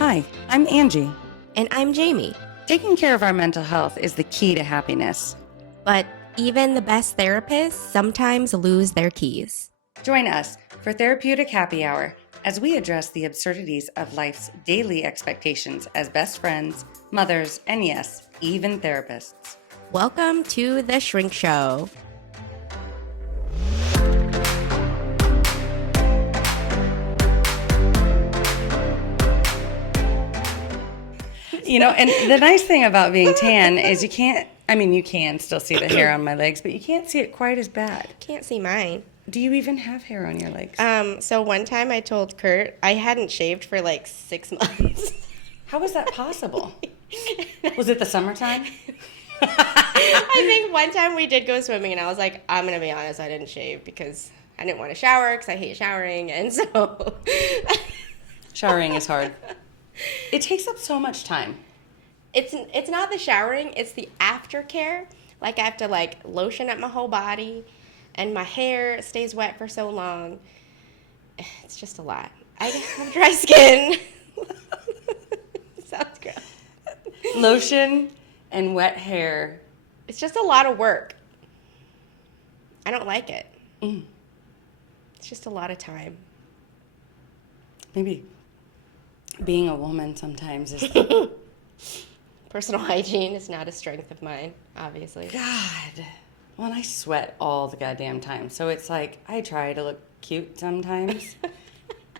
Hi, I'm Angee. And I'm Jaime. Taking care of our mental health is the key to happiness. But even the best therapists sometimes lose their keys. Join us for Therapeutic Happy Hour as we address the absurdities of life's daily expectations as best friends, mothers, and yes, even therapists. Welcome to The Shrink Show. And the nice thing about being tan is you can still see the hair on my legs, but you can't see it quite as bad. Can't see mine. Do you even have hair on your legs? So one time I told Kurt I hadn't shaved for like 6 months. How was that possible? Was it the summertime? I think one time we did go swimming and I was like, I'm going to be honest, I didn't shave because I didn't want to shower because I hate showering. And so... Showering is hard. It takes up so much time. It's not the showering, it's the aftercare. Like I have to lotion up my whole body and my hair stays wet for so long. It's just a lot. I have dry skin. Sounds gross. Lotion and wet hair. It's just a lot of work. I don't like it. It's just a lot of time. Maybe being a woman sometimes is... Personal hygiene is not a strength of mine, obviously. God. Well, and I sweat all the goddamn time. So it's like, I try to look cute sometimes.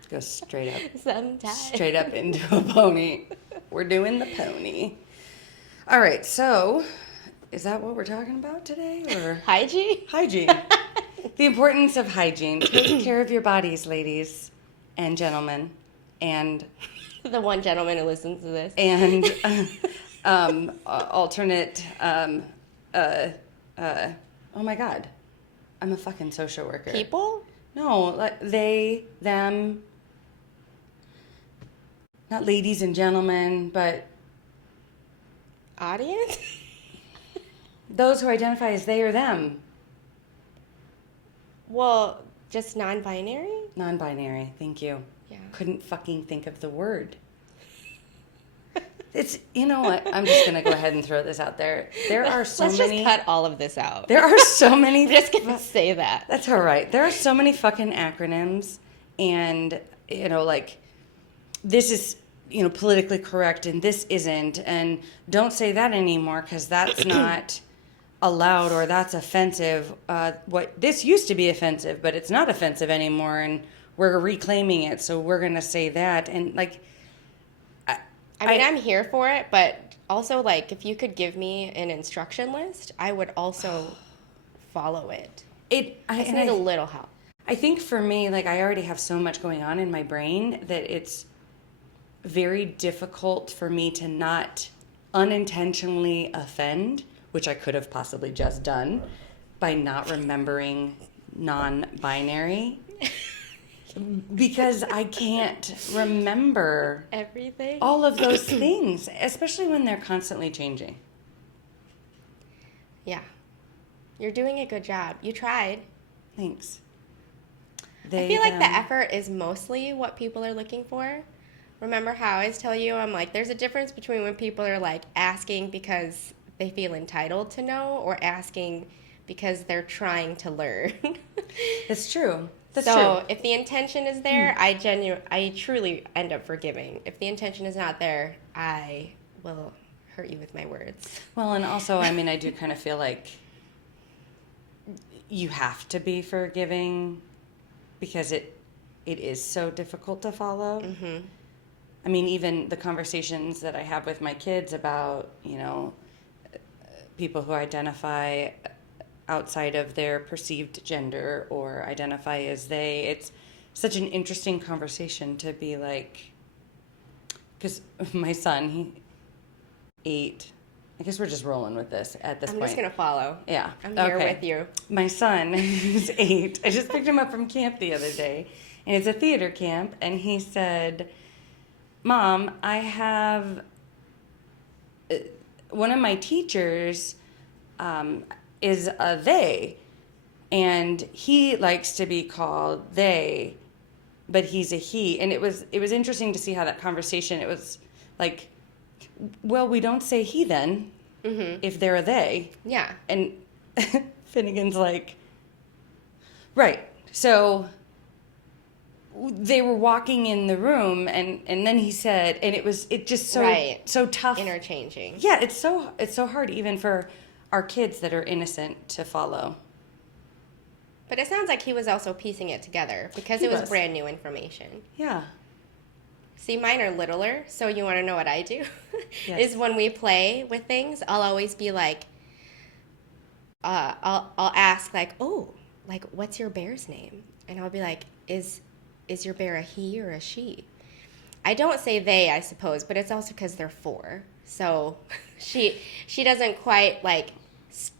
Go straight up. Sometimes. Straight up into a pony. We're doing the pony. All right, so is that what we're talking about today? Or Hygiene? Hygiene. The importance of hygiene. Take care of your bodies, ladies and gentlemen. And... The one gentleman who listens to this. And alternate, oh my God, I'm a fucking social worker. People? No, like they, them, not ladies and gentlemen, but... Audience? Those who identify as they or them. Well, just non-binary? Non-binary, thank you. Yeah. Couldn't fucking think of the word. It's, you know what? I'm just going to go ahead and throw this out there. There are so Let's many... just cut all of this out. There are so many... I'm just going to say that. That's all right. There are so many fucking acronyms and, this is, politically correct and this isn't. And don't say that anymore because that's not allowed or that's offensive. This used to be offensive, but it's not offensive anymore. And we're reclaiming it. So we're going to say that. And I'm here for it, but also, if you could give me an instruction list, I would also follow it. I just need a little help. I think for me, I already have so much going on in my brain that it's very difficult for me to not unintentionally offend, which I could have possibly just done by not remembering non-binary. Because I can't remember everything, all of those things, especially when they're constantly changing. Yeah. You're doing a good job. You tried. Thanks. I feel like the effort is mostly what people are looking for. Remember how I always tell you, I'm there's a difference between when people are asking because they feel entitled to know or asking because they're trying to learn. It's true. That's so true. If the intention is there, I truly end up forgiving. If the intention is not there, I will hurt you with my words. Well, and also, I do kind of feel like you have to be forgiving because it is so difficult to follow. Mm-hmm. Even the conversations that I have with my kids about, people who identify outside of their perceived gender or identify as they, it's such an interesting conversation to be because my son, he 8, I guess we're just rolling with this at this point. I'm just going to follow. Yeah. I'm here with you. My son, who's 8, I just picked him up from camp the other day, and it's a theater camp, and he said, Mom, I have, one of my teachers, is a they, and he likes to be called they, but he's a he. And it was interesting to see how that conversation, it was like, well, we don't say he then if they're a they. Yeah. And Finnegan's like, right. So they were walking in the room and then he said, and it just so tough. Interchanging. Yeah, it's so hard even for our kids that are innocent to follow. But it sounds like he was also piecing it together because it was brand new information. Yeah. See, mine are littler, so you want to know what I do? Yes. Is when we play with things, I'll always be like, I'll ask like, oh, like, what's your bear's name? And I'll be like, is your bear a he or a she? I don't say they, I suppose, but it's also because they're 4. So she doesn't quite like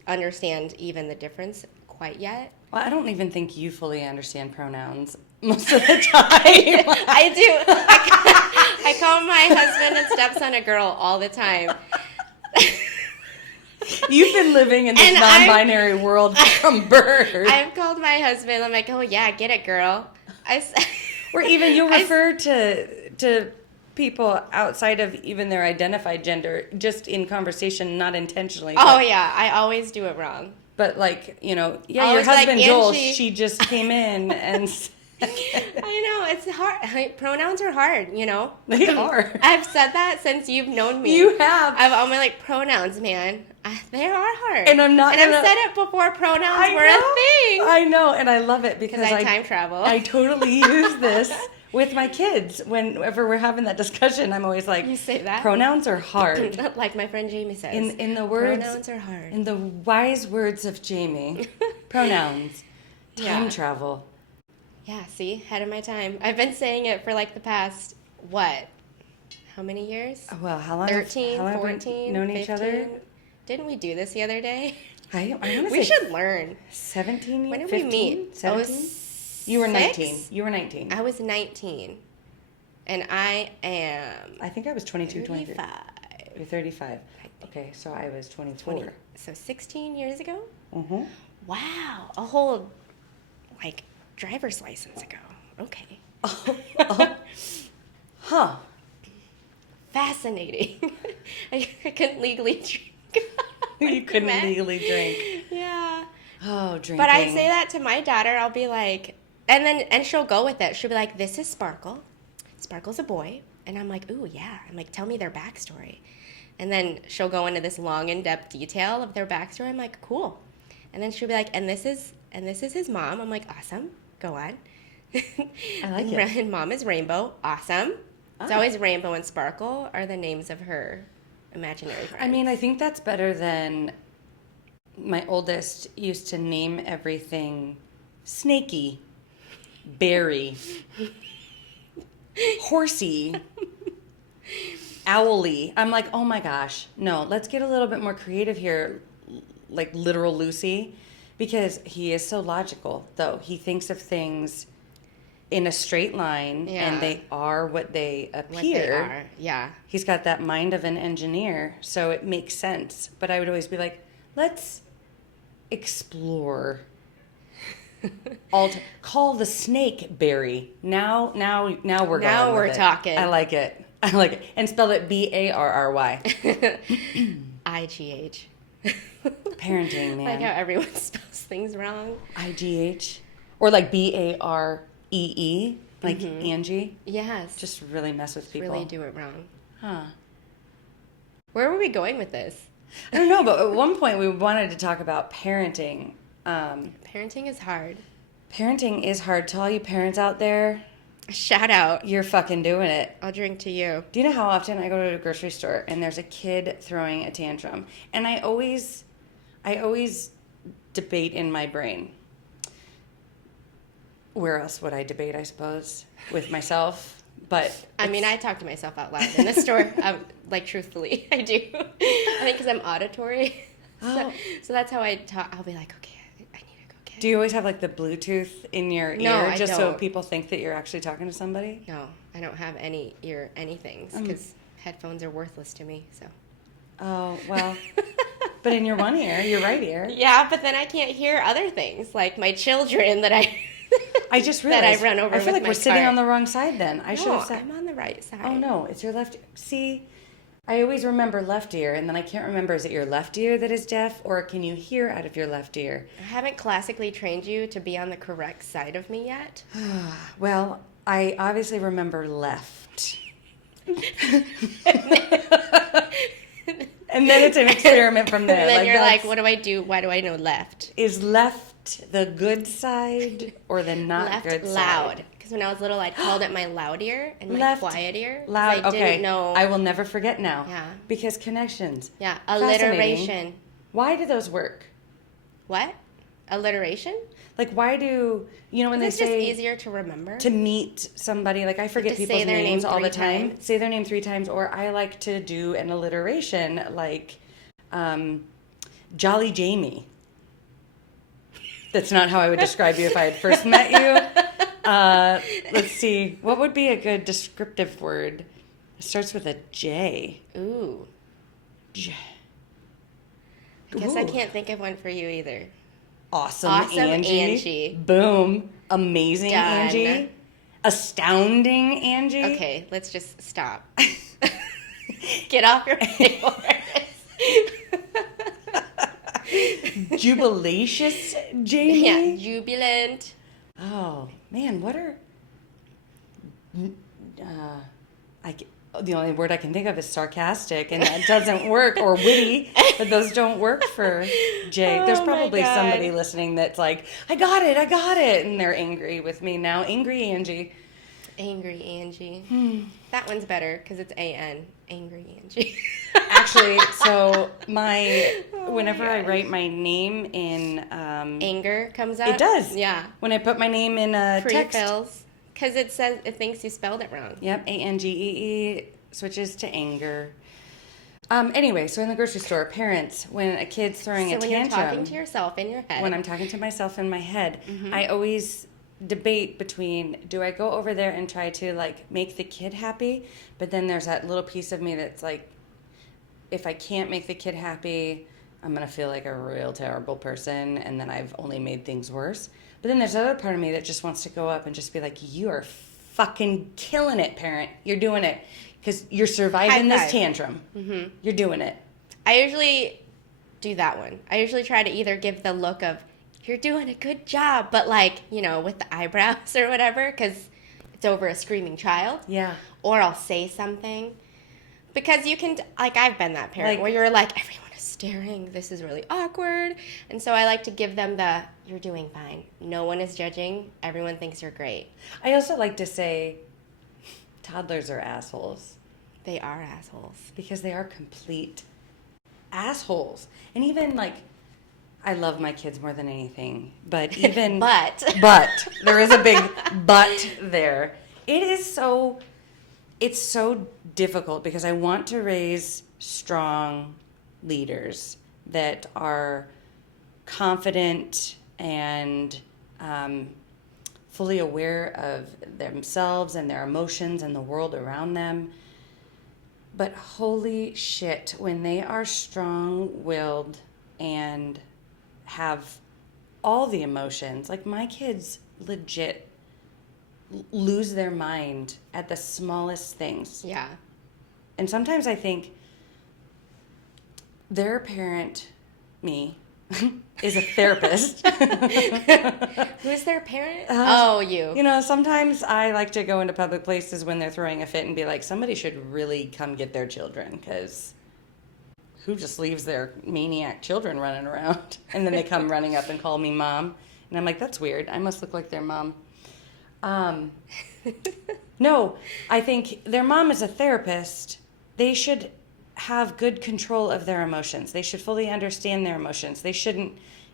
understand even the difference quite yet. Well, I don't even think you fully understand pronouns most of the time. I do. I call my husband and stepson a girl all the time. You've been living in this non-binary world from birth. I've called my husband. I'm like, oh yeah, get it, girl. Or even you'll refer to people outside of even their identified gender, just in conversation, not intentionally. Oh yeah, I always do it wrong. But like, your always husband like, Joel, Angee. she just came in and I know, it's hard. Pronouns are hard, They are. I've said that since you've known me. You have. I've always like pronouns, man. They are hard. And I'm not. And I've said it before pronouns were a thing. I know, and I love it because I time travel. I totally use this with my kids. Whenever we're having that discussion, I'm always like, you say that? Pronouns are hard. Like my friend Jamie says. In the words, pronouns are hard. In the wise words of Jamie, pronouns, time travel. Yeah, see, ahead of my time. I've been saying it for like the past, how many years? Well, how long? 13, how long 14, have we known 15? Each other? Didn't we do this the other day? I want to say we should learn. 17 years? When did 15? we meet? 17? You were 19. You were 19. I was 19. And I am... I think I was 22, 23. 35. You're 35. Okay, so I was 24. So 16 years ago? Mm-hmm. Wow. A whole, driver's license ago. Okay. Huh. Fascinating. I couldn't legally drink. You couldn't legally drink. Yeah. Oh, drinking. But I say that to my daughter. I'll be like, and she'll go with it. She'll be like, this is Sparkle. Sparkle's a boy. And I'm like, ooh, yeah. I'm like, tell me their backstory. And then she'll go into this long, in-depth detail of their backstory. I'm like, cool. And then she'll be like, and this is his mom. I'm like, awesome. Go on. I like it. And mom is Rainbow. Awesome. It's always Rainbow and Sparkle are the names of her imaginary friends. I mean, I think that's better than my oldest used to name everything Snaky, Berry, Horsey, Owly. I'm like, oh my gosh, no, let's get a little bit more creative here, like literal Lucy, because he is so logical, though. He thinks of things in a straight line, and they are what they appear. What they are, yeah. He's got that mind of an engineer, so it makes sense. But I would always be like, let's explore. Call the snake Barry. Now we're going. Now we're talking. I like it. And spell it Barry. IGH. Parenting, man. Like how everyone spells things wrong. IGH. Or like BAREE, like Angee. Yes. Just really mess with people. Really do it wrong. Huh. Where were we going with this? I don't know, but at one point we wanted to talk about parenting. Parenting is hard. Parenting is hard. To all you parents out there, shout out. You're fucking doing it. I'll drink to you. Do you know how often I go to a grocery store and there's a kid throwing a tantrum? And I always debate in my brain. Where else would I debate, I suppose? With myself. But I mean, I talk to myself out loud in the store. Truthfully, I do. I think because I'm auditory. So that's how I talk. I'll be like, okay, I need to go get it. Do you always have like the Bluetooth in your No, ear I just don't. so people think that you're actually talking to somebody? No, I don't have any anythings because headphones are worthless to me. So. Oh, well. But in your one ear, your right ear. Yeah, but then I can't hear other things like my children that I. I just realized that I run over I feel with like my we're sitting cart. on the wrong side then. I should have said. I'm on the right side. Oh no, it's your left. See, I always remember left ear, and then I can't remember, is it your left ear that is deaf, or can you hear out of your left ear? I haven't classically trained you to be on the correct side of me yet. Well, I obviously remember left. And then it's an experiment from there. And then you're like, what do I do? Why do I know left? Is left the good side or the not Left good loud. side? Because when I was little, I called it my loud ear and my Left quiet ear. Loud. I Okay. didn't know. I will never forget now. Yeah. Because connections. Yeah. Fascinating. Alliteration. Why do those work? What? Alliteration? Like, why do, when they It's say just easier to remember. to meet somebody, like I forget To say people's their name names all the 3 time. times. Say their name 3 times, or I like to do an alliteration like Jolly Jamie. That's not how I would describe you if I had first met you. Let's see. What would be a good descriptive word? It starts with a J. Ooh. J. I guess I Ooh. can't think of one for you either. Awesome, Awesome Angee. Angie. Boom. Amazing Done. Angie. Astounding Angie. Okay, let's just stop. Get off your horse. Jubilacious Jamie. Yeah, jubilant. Oh man, what are? The only word I can think of is sarcastic, and that doesn't work, or witty, but those don't work for Jay. There's Oh, my probably God. somebody listening that's like, I got it, and they're angry with me now. Angry Angie. Angry Angie. That one's better because it's A-N. Angry Angie. Actually, so Oh whenever my I God. write my name in, Anger comes up. it does. Yeah. When I put my name in a text. Pre-fills. Because it says it thinks you spelled it wrong. Yep, Angee switches to anger. Anyway, so in the grocery store, parents, when a kid's throwing So a when tantrum, you're talking to yourself in your head. when I'm talking to myself in my head, I always debate between, do I go over there and try to like make the kid happy? But then there's that little piece of me that's like, if I can't make the kid happy, I'm going to feel like a real terrible person, and then I've only made things worse. But then there's another part of me that just wants to go up and just be like, you are fucking killing it, parent. You're doing it. Because you're surviving High this five. tantrum. You're doing it. I usually do that one. I usually try to either give the look of, you're doing a good job, but like, with the eyebrows or whatever, because it's over a screaming child. Yeah. Or I'll say something. Because you can, like, I've been that parent Like- where you're like, everyone is staring. This is really awkward. And so I like to give them the, you're doing fine. No one is judging. Everyone thinks you're great. I also like to say, toddlers are assholes. They are assholes. Because they are complete assholes. And even like, I love my kids more than anything. But even... But. There is a big but there. It's so difficult because I want to raise strong leaders that are confident and fully aware of themselves and their emotions and the world around them. But holy shit, when they are strong-willed and have all the emotions, like my kids legit lose their mind at the smallest things. Yeah. And sometimes I think their parent, me, is a therapist. Who's their parent? You. Sometimes I like to go into public places when they're throwing a fit and be like, somebody should really come get their children, because who just leaves their maniac children running around? And then they come running up and call me mom. And I'm like, that's weird. I must look like their mom. No, I think their mom is a therapist. They should have good control of their emotions. They should fully understand their emotions. They shouldn't,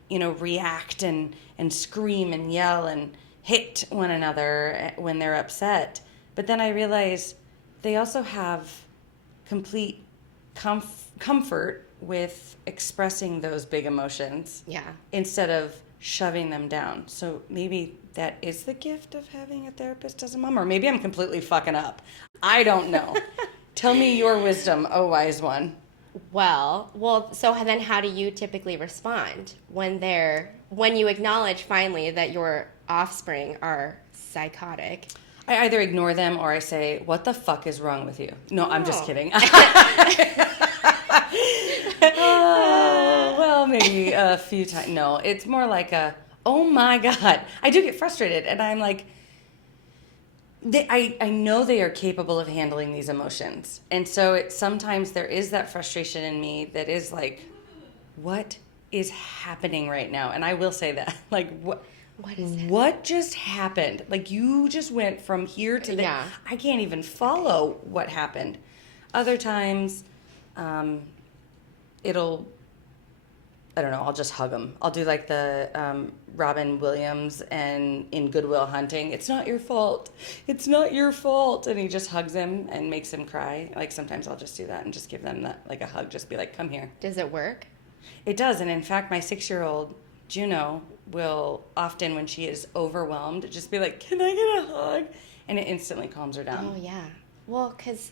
react and scream and yell and hit one another when they're upset. But then I realize they also have complete comfort with expressing those big emotions. Yeah. Instead of shoving them down. So maybe that is the gift of having a therapist as a mom, or maybe I'm completely fucking up. I don't know. Tell me your wisdom, oh wise one. Well, so then how do you typically respond when you acknowledge finally that you're offspring are psychotic. I either ignore them or I say, what the fuck is wrong with you? No, I'm just kidding. Well, maybe a few times. No, it's more like oh my God. I do get frustrated and I'm like, I know they are capable of handling these emotions. And so sometimes there is that frustration in me that is like, what is happening right now? And I will say that, like, what just happened? Like, you just went from here to there. Yeah. I can't even follow what happened. Other times, I don't know, I'll just hug them. I'll do like the Robin Williams and in Good Will Hunting. It's not your fault. It's not your fault. And he just hugs him and makes him cry. Like sometimes I'll just do that and just give them like a hug. Just be like, come here. Does it work? It does. And in fact, my 6-year-old Juno will often, when she is overwhelmed, just be like, can I get a hug? And it instantly calms her down. Oh, yeah. Well, because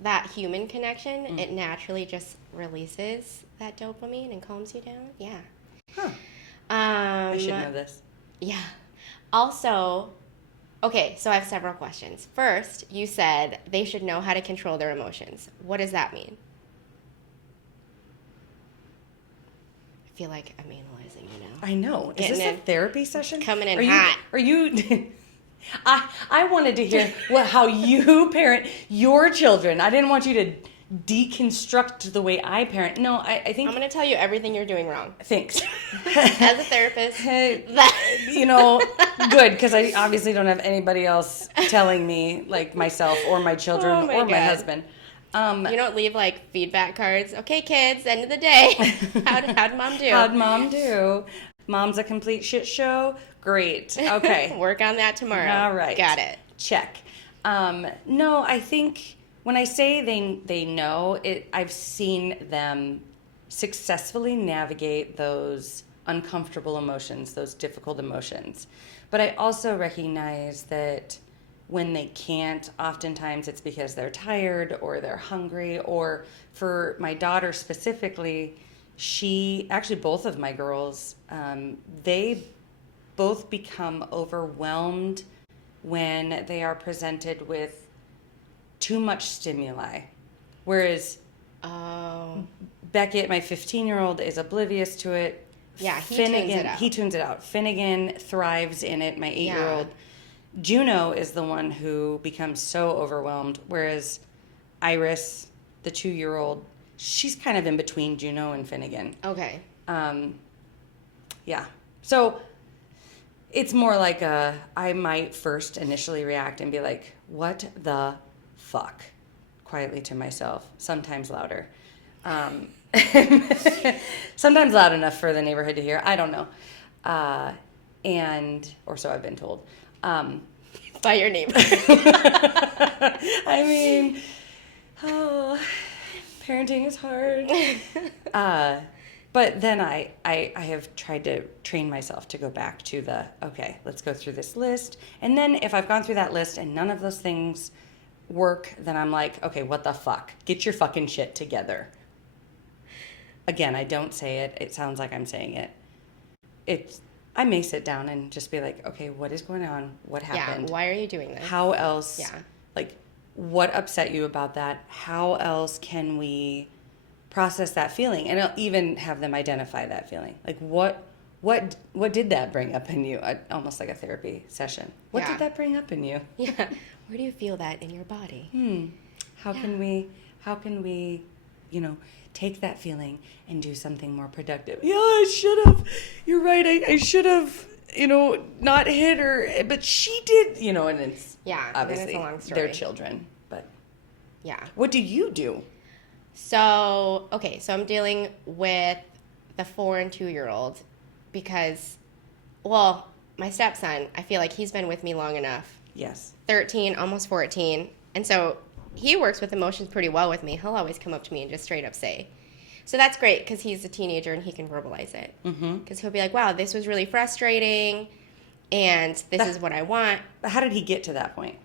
that human connection, it naturally just releases that dopamine and calms you down. Yeah. Huh. I should know this. Yeah. Also, okay, so I have several questions. First, you said they should know how to control their emotions. What does that mean? I feel like I'm analyzing, you know. I know. Is this a therapy session? Coming in hot. Are you... I wanted to hear how you parent your children. I didn't want you to deconstruct the way I parent. No, I think... I'm going to tell you everything you're doing wrong. Thanks. As a therapist. Good, because I obviously don't have anybody else telling me, like myself or my children or my husband. You don't leave like feedback cards. Okay, kids, end of the day. How'd mom do? How'd mom do? Mom's a complete shit show. Great. Okay. Work on that tomorrow. All right. Got it. Check. No, I think when I say they know it, I've seen them successfully navigate those uncomfortable emotions, those difficult emotions. But I also recognize that when they can't, oftentimes it's because they're tired or they're hungry, or for my daughter specifically, both of my girls, they both become overwhelmed when they are presented with too much stimuli. Whereas Beckett, my 15-year-old, is oblivious to it. Yeah, he tunes it out. Finnegan thrives in it, my 8-year-old. Yeah. Juno is the one who becomes so overwhelmed, whereas Iris, the 2-year-old, she's kind of in between Juno and Finnegan. Okay. Yeah. So it's more like I might first initially react and be like, what the fuck? Quietly to myself, sometimes louder. Sometimes loud enough for the neighborhood to hear. I don't know. Or so I've been told. By your neighbor. I mean, parenting is hard. But then I have tried to train myself to go back to okay, let's go through this list. And then if I've gone through that list and none of those things work, then I'm like, okay, what the fuck? Get your fucking shit together. Again, I don't say it. It sounds like I'm saying it. I may sit down and just be like, okay, what is going on? What happened? Yeah, why are you doing this? How else? Yeah. Like, what upset you about that? How else can we process that feeling? And I'll even have them identify that feeling. Like, what did that bring up in you? Almost like a therapy session. What did that bring up in you? Yeah. Where do you feel that in your body? How can we, take that feeling and do something more productive? Yeah, I should have. You're right. I should have, not hit her, but she did, and it's obviously it's a long story. They're children, but yeah. What do you do? So I'm dealing with the 4 and 2-year-old because, well, my stepson, I feel like he's been with me long enough. Yes. 13, almost 14. And so he works with emotions pretty well with me. He'll always come up to me and just straight up say. So that's great because he's a teenager and he can verbalize it. Because he'll be like, wow, this was really frustrating and this is what I want. But how did he get to that point?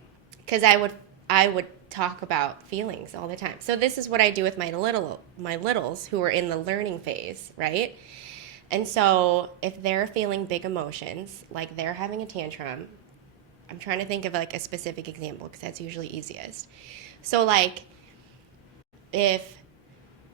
Because I would talk about feelings all the time. So this is what I do with my littles who are in the learning phase, right? And so if they're feeling big emotions, like they're having a tantrum, I'm trying to think of like a specific example because that's usually easiest. So like if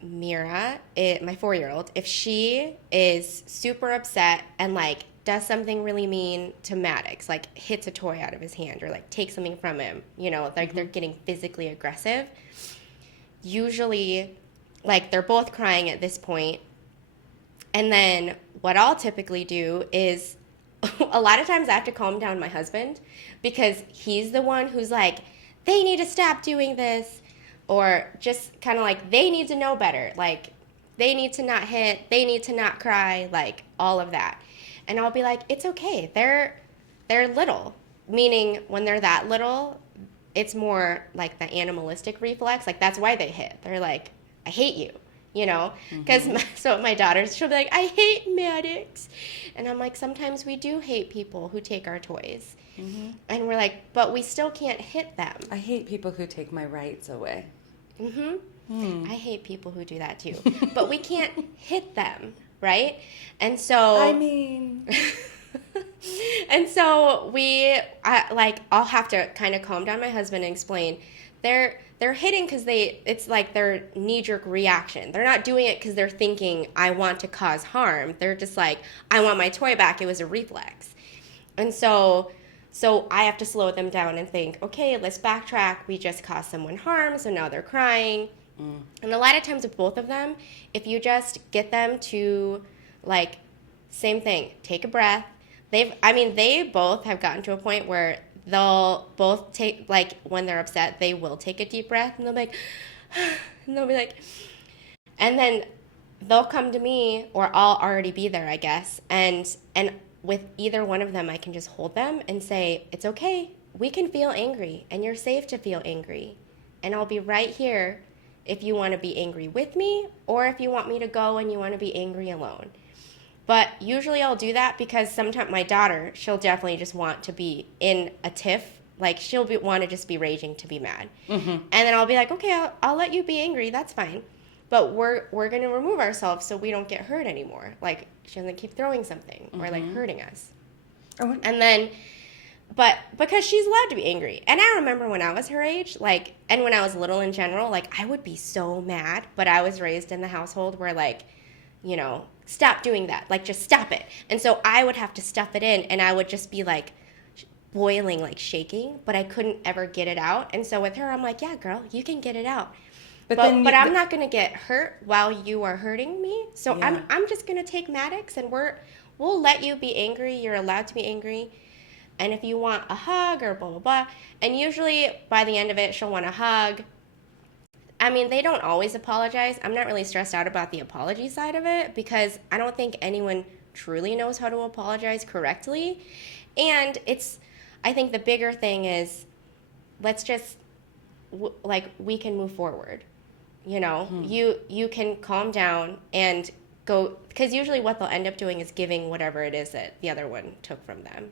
Mira, my 4-year-old, if she is super upset and like does something really mean to Maddox, like hits a toy out of his hand or like takes something from him, you know, like they're getting physically aggressive, usually like they're both crying at this point. And then what I'll typically do is a lot of times I have to calm down my husband because he's the one who's like, they need to stop doing this, or just kind of like they need to know better, like they need to not hit, they need to not cry, like all of that. And I'll be like, it's okay, they're little, meaning when they're that little, it's more like the animalistic reflex, like that's why they hit. They're like, I hate you, you know, because so my daughter, she'll be like, I hate Maddox, and I'm like, sometimes we do hate people who take our toys. And we're like, but we still can't hit them. I hate people who take my rights away. I hate people who do that too. But we can't hit them, right? And so I mean, and so I'll have to kind of calm down my husband and explain they're hitting because it's like their knee-jerk reaction. They're not doing it because they're thinking I want to cause harm. They're just like, I want my toy back. It was a reflex. And so I have to slow them down and think, okay, let's backtrack. We just caused someone harm, so now they're crying. And a lot of times with both of them, if you just get them to, like, same thing, take a breath. They both have gotten to a point where they'll both take, like, when they're upset, they will take a deep breath, and they'll be like, and they'll be like, and then they'll come to me, or I'll already be there, I guess, and with either one of them, I can just hold them and say, it's okay, we can feel angry, and you're safe to feel angry, and I'll be right here if you want to be angry with me, or if you want me to go and you want to be angry alone. But usually I'll do that because sometimes my daughter, she'll definitely just want to be in a tiff, like she'll want to just be raging to be mad. And then I'll be like, okay, I'll let you be angry, that's fine. But we're going to remove ourselves so we don't get hurt anymore. Like, she doesn't keep throwing something or, like, hurting us. And then, but because she's allowed to be angry. And I remember when I was her age, like, and when I was little in general, like, I would be so mad. But I was raised in the household where, like, you know, stop doing that. Like, just stop it. And so I would have to stuff it in, and I would just be, like, boiling, like, shaking. But I couldn't ever get it out. And so with her, I'm like, yeah, girl, you can get it out. But I'm not going to get hurt while you are hurting me. So yeah. I'm just going to take Maddox, and we'll let you be angry. You're allowed to be angry. And if you want a hug or blah, blah, blah. And usually by the end of it, she'll want a hug. I mean, they don't always apologize. I'm not really stressed out about the apology side of it because I don't think anyone truly knows how to apologize correctly. And I think the bigger thing is let's just, we can move forward. You know, you can calm down and go, because usually what they'll end up doing is giving whatever it is that the other one took from them.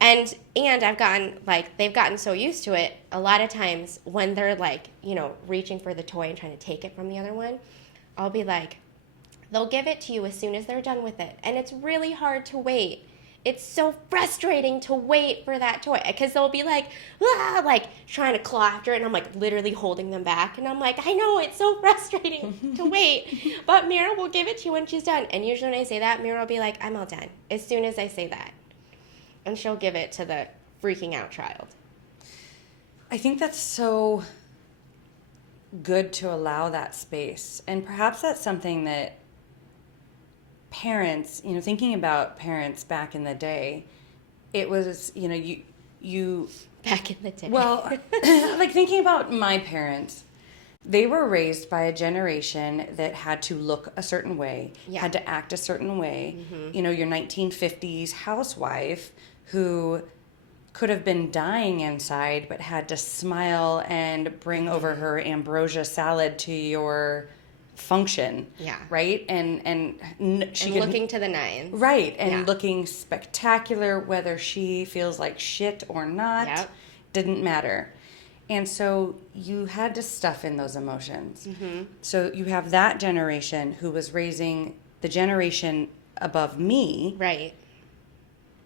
And I've gotten, like, they've gotten so used to it, a lot of times when they're, like, you know, reaching for the toy and trying to take it from the other one, I'll be like, they'll give it to you as soon as they're done with it. And it's really hard to wait. It's so frustrating to wait for that toy because they'll be like, ah, like trying to claw after it, and I'm like literally holding them back, and I'm like, I know it's so frustrating to wait, but Mira will give it to you when she's done. And usually when I say that, Mira will be like, I'm all done as soon as I say that, and she'll give it to the freaking out child. I think that's so good to allow that space, and perhaps that's something that parents, you know, thinking about parents back in the day, it was, you know, you back in the day. Well, like thinking about my parents, they were raised by a generation that had to look a certain way, had to act a certain way. You know, your 1950s housewife who could have been dying inside but had to smile and bring over her ambrosia salad to your function, right, and she could, looking to the nines, right, and looking spectacular whether she feels like shit or not, didn't matter. And so you had to stuff in those emotions. So you have that generation who was raising the generation above me, Right.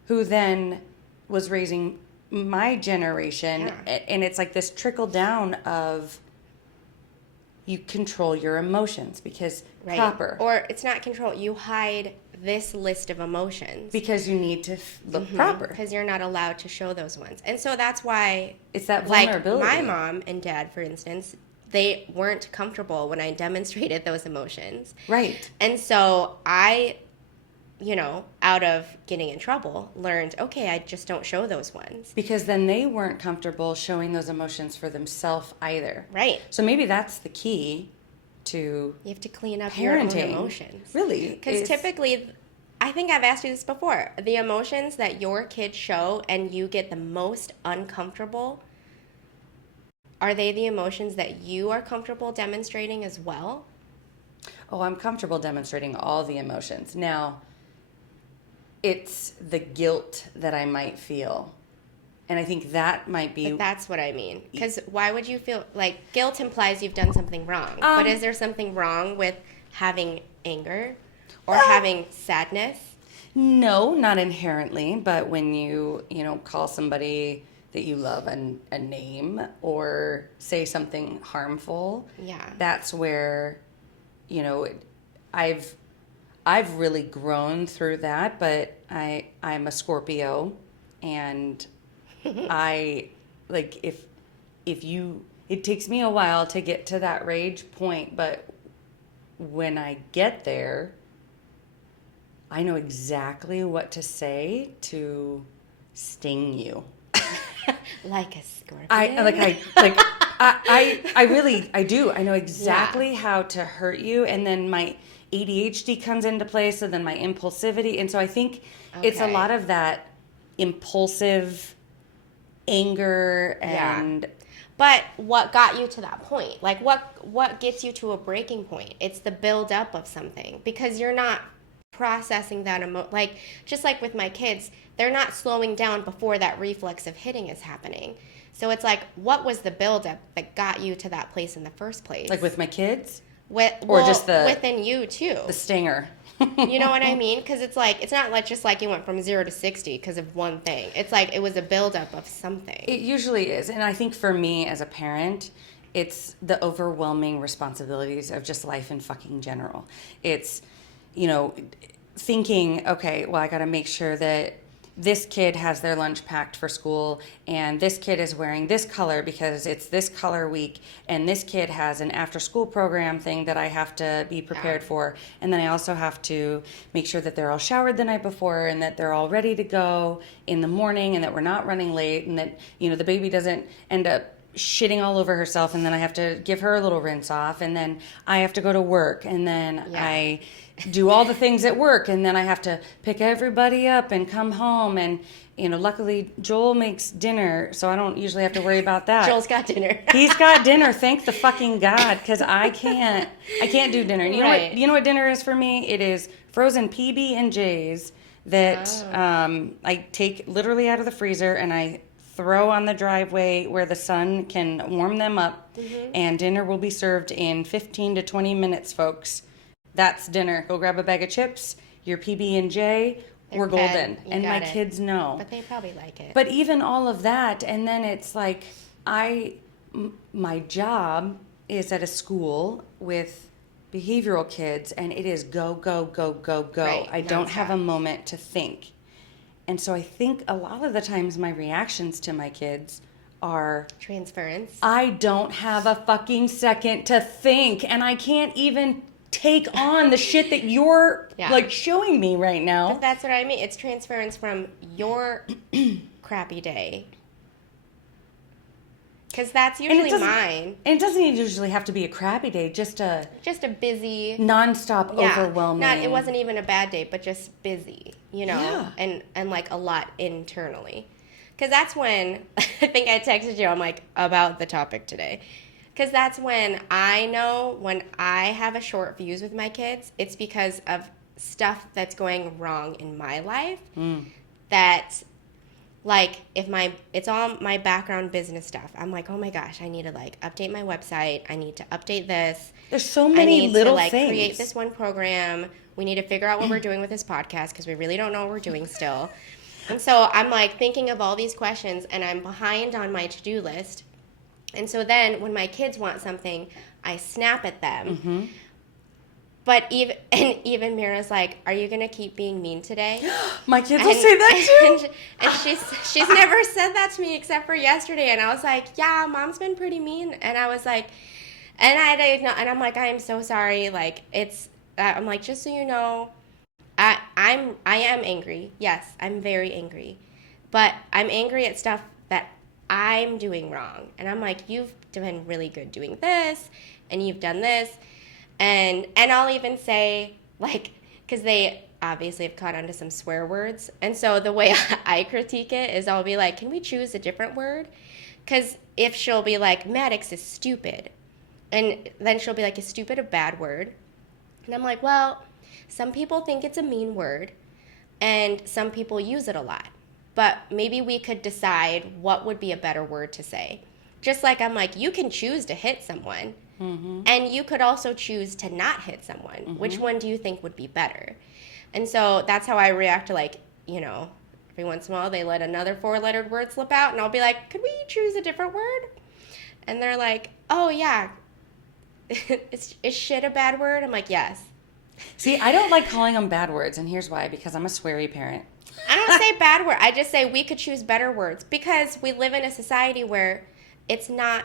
who then was raising my generation. Yeah. And it's like this trickle down of you control your emotions because Right. proper. Or it's not control. You hide this list of emotions. Because you need to look proper. Because you're not allowed to show those ones. And so that's why... It's that vulnerability. Like my mom and dad, for instance, they weren't comfortable when I demonstrated those emotions. Right. And so I, out of getting in trouble, learned, okay, I just don't show those ones. Because then they weren't comfortable showing those emotions for themselves either. Right. So maybe that's the key to You have to clean up parenting. your own emotions. Really. Because typically, I think I've asked you this before, the emotions that your kids show and you get the most uncomfortable, are they the emotions that you are comfortable demonstrating as well? Oh, I'm comfortable demonstrating all the emotions. Now, it's the guilt that I might feel. And I think that might be... But that's what I mean. Because why would you feel... Like, guilt implies you've done something wrong. But is there something wrong with having anger or having sadness? No, not inherently. But when you call somebody that you love a name or say something harmful, Yeah. that's where, I've really grown through that. But I'm a Scorpio, and I like if you, it takes me a while to get to that rage point, but when I get there, I know exactly what to say to sting you. Like a scorpion? I really do. I know exactly how to hurt you, and then my ADHD comes into play, so then my impulsivity, and so I think it's a lot of that impulsive anger and... But what got you to that point? Like, what gets you to a breaking point? It's the buildup of something, because you're not processing that like, just like with my kids, they're not slowing down before that reflex of hitting is happening. So it's like, what was the buildup that got you to that place in the first place? Like with my kids? Just within you too. The stinger. You know what I mean? Because it's like, it's not like just like you went from 0 to 60 because of one thing. It's like it was a buildup of something. It usually is. And I think for me as a parent, it's the overwhelming responsibilities of just life in fucking general. It's, thinking, okay, well, I got to make sure that this kid has their lunch packed for school, and this kid is wearing this color because it's this color week, and this kid has an after school program thing that I have to be prepared for, and then I also have to make sure that they're all showered the night before, and that they're all ready to go in the morning, and that we're not running late, and that the baby doesn't end up shitting all over herself, and then I have to give her a little rinse off, and then I have to go to work, and then I do all the things at work, and then I have to pick everybody up and come home, and luckily Joel makes dinner, so I don't usually have to worry about that. Joel's got dinner. He's got dinner, thank the fucking God, because I can't do dinner. And you know what dinner is for me? It is frozen PB&Js that I take literally out of the freezer, and I throw on the driveway where the sun can warm them up, and dinner will be served in 15 to 20 minutes, folks. That's dinner. Go grab a bag of chips, your PB&J, we're golden. And my kids know. But they probably like it. But even all of that, and then it's like my job is at a school with behavioral kids, and it is go, go, go, go, go. Right, I don't nonstop. have a moment to think. And so I think a lot of the times my reactions to my kids are... transference. I don't have a fucking second to think, and I can't even take on the shit that you're showing me right now. But that's what I mean. It's transference from your crappy day. Because that's usually mine. And it doesn't usually have to be a crappy day, just a busy... nonstop overwhelming... it wasn't even a bad day, but just busy, and like a lot internally. Because that's when, I think I texted you, I'm like, about the topic today. Because that's when I know when I have a short fuse with my kids, it's because of stuff that's going wrong in my life that like if it's all my background business stuff. I'm like, oh my gosh, I need to like update my website. I need to update this. There's so many little things. I need to create this one program. We need to figure out what we're doing with this podcast because we really don't know what we're doing still. And so I'm like thinking of all these questions and I'm behind on my to-do list. And so then when my kids want something, I snap at them. Mm-hmm. But even Mira's like, are you going to keep being mean today? My kids will say that too. And she's never said that to me except for yesterday. And I was like, yeah, Mom's been pretty mean. And I was like, and I'm like, I am so sorry. Like, I'm like, just so you know, I am angry. Yes, I'm very angry. But I'm angry at stuff that I'm doing wrong. And I'm like, you've been really good doing this, and you've done this. And I'll even say, like, because they obviously have caught on to some swear words. And so the way I critique it is I'll be like, can we choose a different word? Because if she'll be like, Maddox is stupid. And then she'll be like, is stupid a bad word? And I'm like, well, some people think it's a mean word, and some people use it a lot. But maybe we could decide what would be a better word to say. Just like I'm like, you can choose to hit someone, mm-hmm. and you could also choose to not hit someone. Mm-hmm. Which one do you think would be better? And so that's how I react to, like, you know, every once in a while they let another 4-lettered word slip out, and I'll be like, could we choose a different word? And they're like, oh, yeah. Is shit a bad word? I'm like, yes. See, I don't like calling them bad words, and here's why. Because I'm a sweary parent. I don't say bad word. I just say we could choose better words because we live in a society where it's not,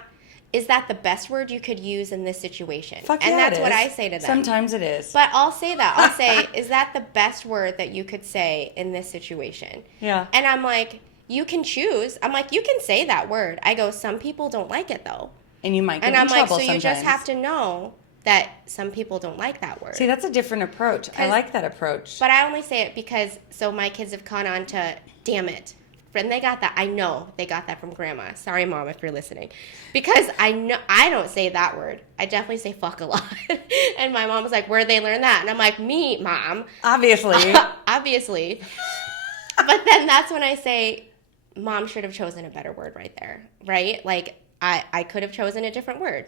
is that the best word you could use in this situation? Fuck and yeah, that's what I say to them. Sometimes it is. But I'll say that. I'll say, is that the best word that you could say in this situation? Yeah. And I'm like, you can choose. I'm like, you can say that word. I go, some people don't like it though. And you might get in trouble sometimes. And I'm like, so you just have to know that some people don't like that word. See, that's a different approach. I like that approach. But I only say it because, so my kids have caught on to, damn it. And they got that. I know they got that from Grandma. Sorry, Mom, if you're listening. Because I know I don't say that word. I definitely say fuck a lot. And my mom was like, where'd they learn that? And I'm like, me, Mom. Obviously. Obviously. But then that's when I say, Mom should have chosen a better word right there. Right? Like, I could have chosen a different word.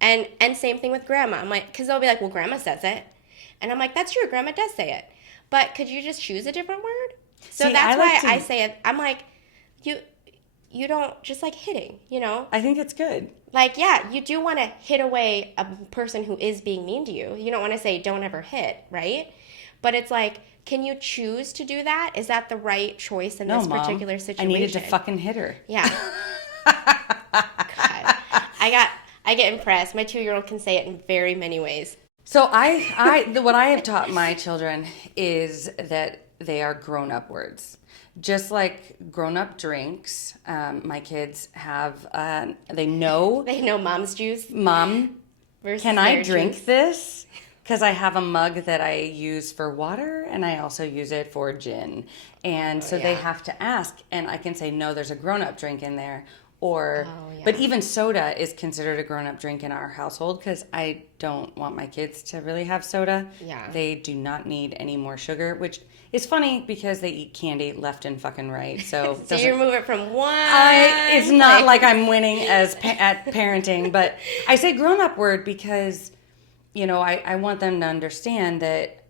And same thing with Grandma. I'm like, because they'll be like, well, Grandma says it. And I'm like, that's true. Grandma does say it. But could you just choose a different word? So that's why I say it. I'm like, you don't just like hitting, you know? I think it's good. Like, yeah, you do want to hit away a person who is being mean to you. You don't want to say don't ever hit, right? But it's like, can you choose to do that? Is that the right choice in this particular situation? I needed to fucking hit her. Yeah. God. I get impressed. My 2-year-old can say it in very many ways. So what I have taught my children is that they are grown-up words. Just like grown-up drinks, my kids have, they know Mom's juice. Mom, can I drink this? Because I have a mug that I use for water, and I also use it for gin. And they have to ask, and I can say, no, there's a grown-up drink in there. But even soda is considered a grown-up drink in our household because I don't want my kids to really have soda. Yeah. They do not need any more sugar, which is funny because they eat candy left and fucking right. So, so you move it from one. It's not like I'm winning at parenting, but I say grown-up word because, you know, I want them to understand that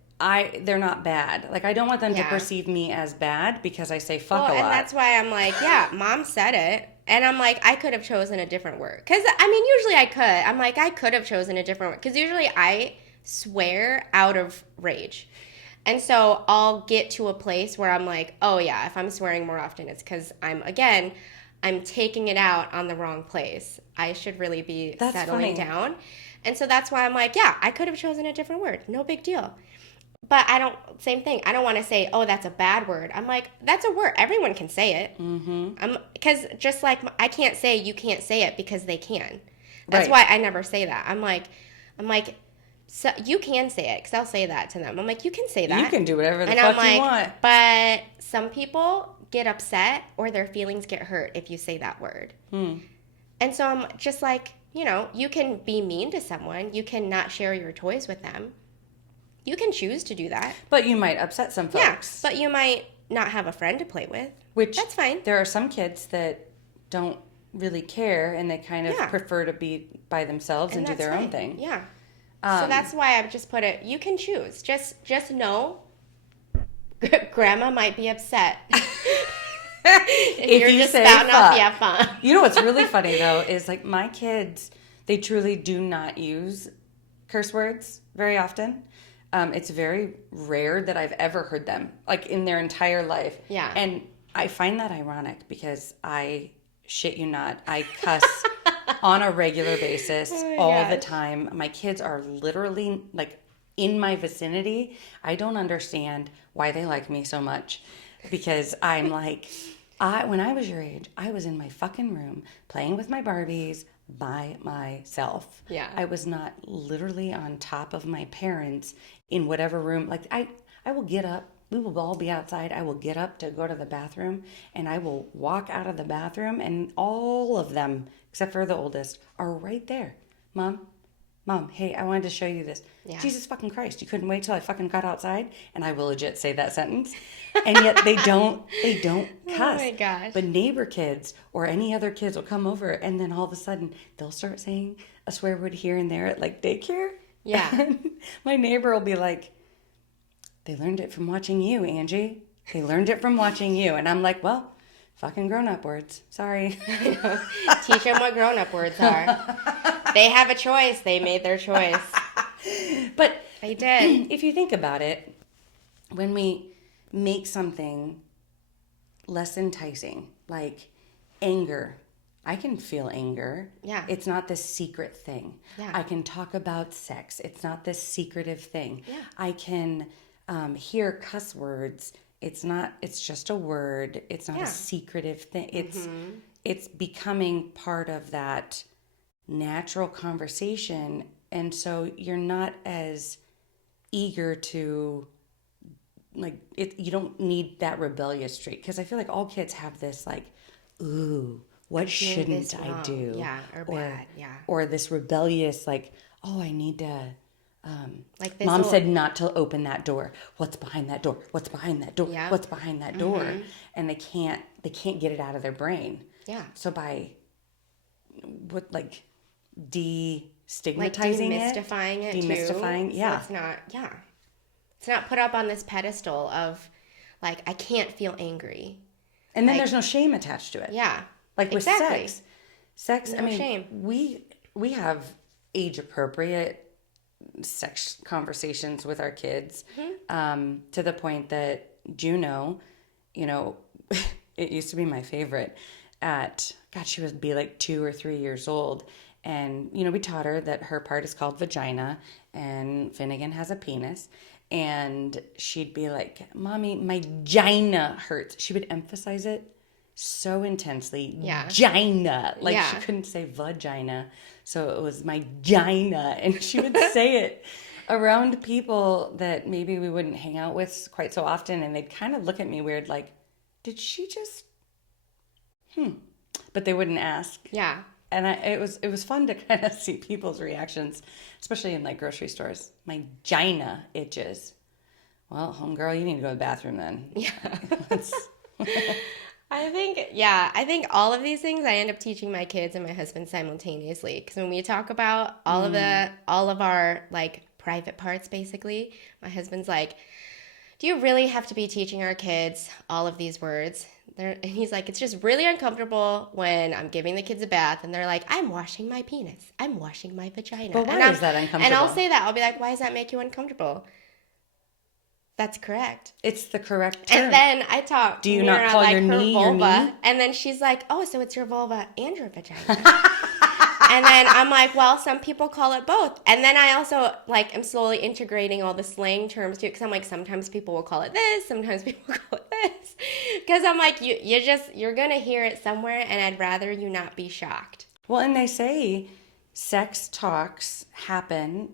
they're not bad. Like, I don't want them to perceive me as bad because I say fuck a lot. And that's why I'm like, yeah, Mom said it. And I'm like, I could have chosen a different word. Because, I mean, usually I could. I'm like, I could have chosen a different word. Because usually I swear out of rage. And so I'll get to a place where I'm like, oh, yeah, if I'm swearing more often, it's because I'm taking it out on the wrong place. I should really be settling down. And so that's why I'm like, yeah, I could have chosen a different word. No big deal. But same thing. I don't want to say, oh, that's a bad word. I'm like, that's a word. Everyone can say it. Mm-hmm. Because just like I can't say you can't say it because they can. That's why I never say that. I'm like, so you can say it because I'll say that to them. I'm like, you can say that. You can do whatever the fuck you want. But some people get upset or their feelings get hurt if you say that word. And so I'm just like, you know, you can be mean to someone. You can not share your toys with them. You can choose to do that. But you might upset some folks. Yeah, but you might not have a friend to play with. Which that's fine. There are some kids that don't really care and they kind of Yeah. prefer to be by themselves and do their own thing. Yeah. So that's why I've just put it, you can choose. Just know grandma might be upset. if you're just spouting off the F-bomb. You know what's really funny though is like my kids, they truly do not use curse words very often. It's very rare that I've ever heard them like in their entire life. Yeah. And I find that ironic because I shit you not, I cuss on a regular basis all the time. My kids are literally like in my vicinity. I don't understand why they like me so much because I'm like, when I was your age, I was in my fucking room playing with my Barbies by myself. Yeah. I was not literally on top of my parents in whatever room. Like I will get up. We will all be outside. I will get up to go to the bathroom and I will walk out of the bathroom and all of them, except for the oldest, are right there. Mom, hey, I wanted to show you this. Yeah. Jesus fucking Christ, you couldn't wait till I fucking got outside? And I will legit say that sentence. And yet they don't cuss. Oh my gosh. But neighbor kids or any other kids will come over and then all of a sudden they'll start saying a swear word here and there at like daycare. Yeah. And my neighbor will be like, they learned it from watching you, Angie. They learned it from watching you. And I'm like, well, fucking grown-up words. Sorry. Teach them what grown-up words are. They have a choice. They made their choice. But they did. If you think about it, when we make something less enticing, like anger, I can feel anger. Yeah. It's not this secret thing. Yeah. I can talk about sex. It's not this secretive thing. Yeah. I can hear cuss words. It's just a word. It's not a secretive thing. It's becoming part of that natural conversation. And so you're not as eager to like it. You don't need that rebellious streak. Because I feel like all kids have this like, ooh, what shouldn't I do? Yeah, or bad, yeah. Or this rebellious like, oh, I need to... like this Mom said not to open that door. What's behind that door? What's behind that door? Yep. What's behind that door? And they can't get it out of their brain. Yeah. So by destigmatizing demystifying it too. Yeah. So it's not put up on this pedestal of like I can't feel angry. And then there's no shame attached to it. Yeah. Like with sex. No shame. We have age appropriate sex conversations with our kids to the point that Juno, it used to be my favorite she would be like 2 or 3 years old. And, we taught her that her part is called vagina and Finnegan has a penis. And she'd be like, Mommy, my gina hurts. She would emphasize it so intensely. Yeah. Gina. She couldn't say vagina. So it was my gina. And she would say it around people that maybe we wouldn't hang out with quite so often. And they'd kind of look at me weird like, did she just... But they wouldn't ask. Yeah. And it was fun to kind of see people's reactions, especially in like grocery stores. My gina itches. Well, homegirl, you need to go to the bathroom then. Yeah. I think all of these things I end up teaching my kids and my husband simultaneously. Because when we talk about all of our like private parts, basically, my husband's like, do you really have to be teaching our kids all of these words? And he's like, it's just really uncomfortable when I'm giving the kids a bath and they're like, I'm washing my penis. I'm washing my vagina. But why is that uncomfortable? And I'll say that. I'll be like, why does that make you uncomfortable? That's correct. It's the correct term. And then I talk. Do you not call your knee vulva, your knee? And then she's like, oh, so it's your vulva and your vagina. And then I'm like, well, some people call it both. And then I also am slowly integrating all the slang terms too, because I'm like, sometimes people will call it this, sometimes people will call it this, because I'm like, you're gonna hear it somewhere, and I'd rather you not be shocked. Well, and they say sex talks happen,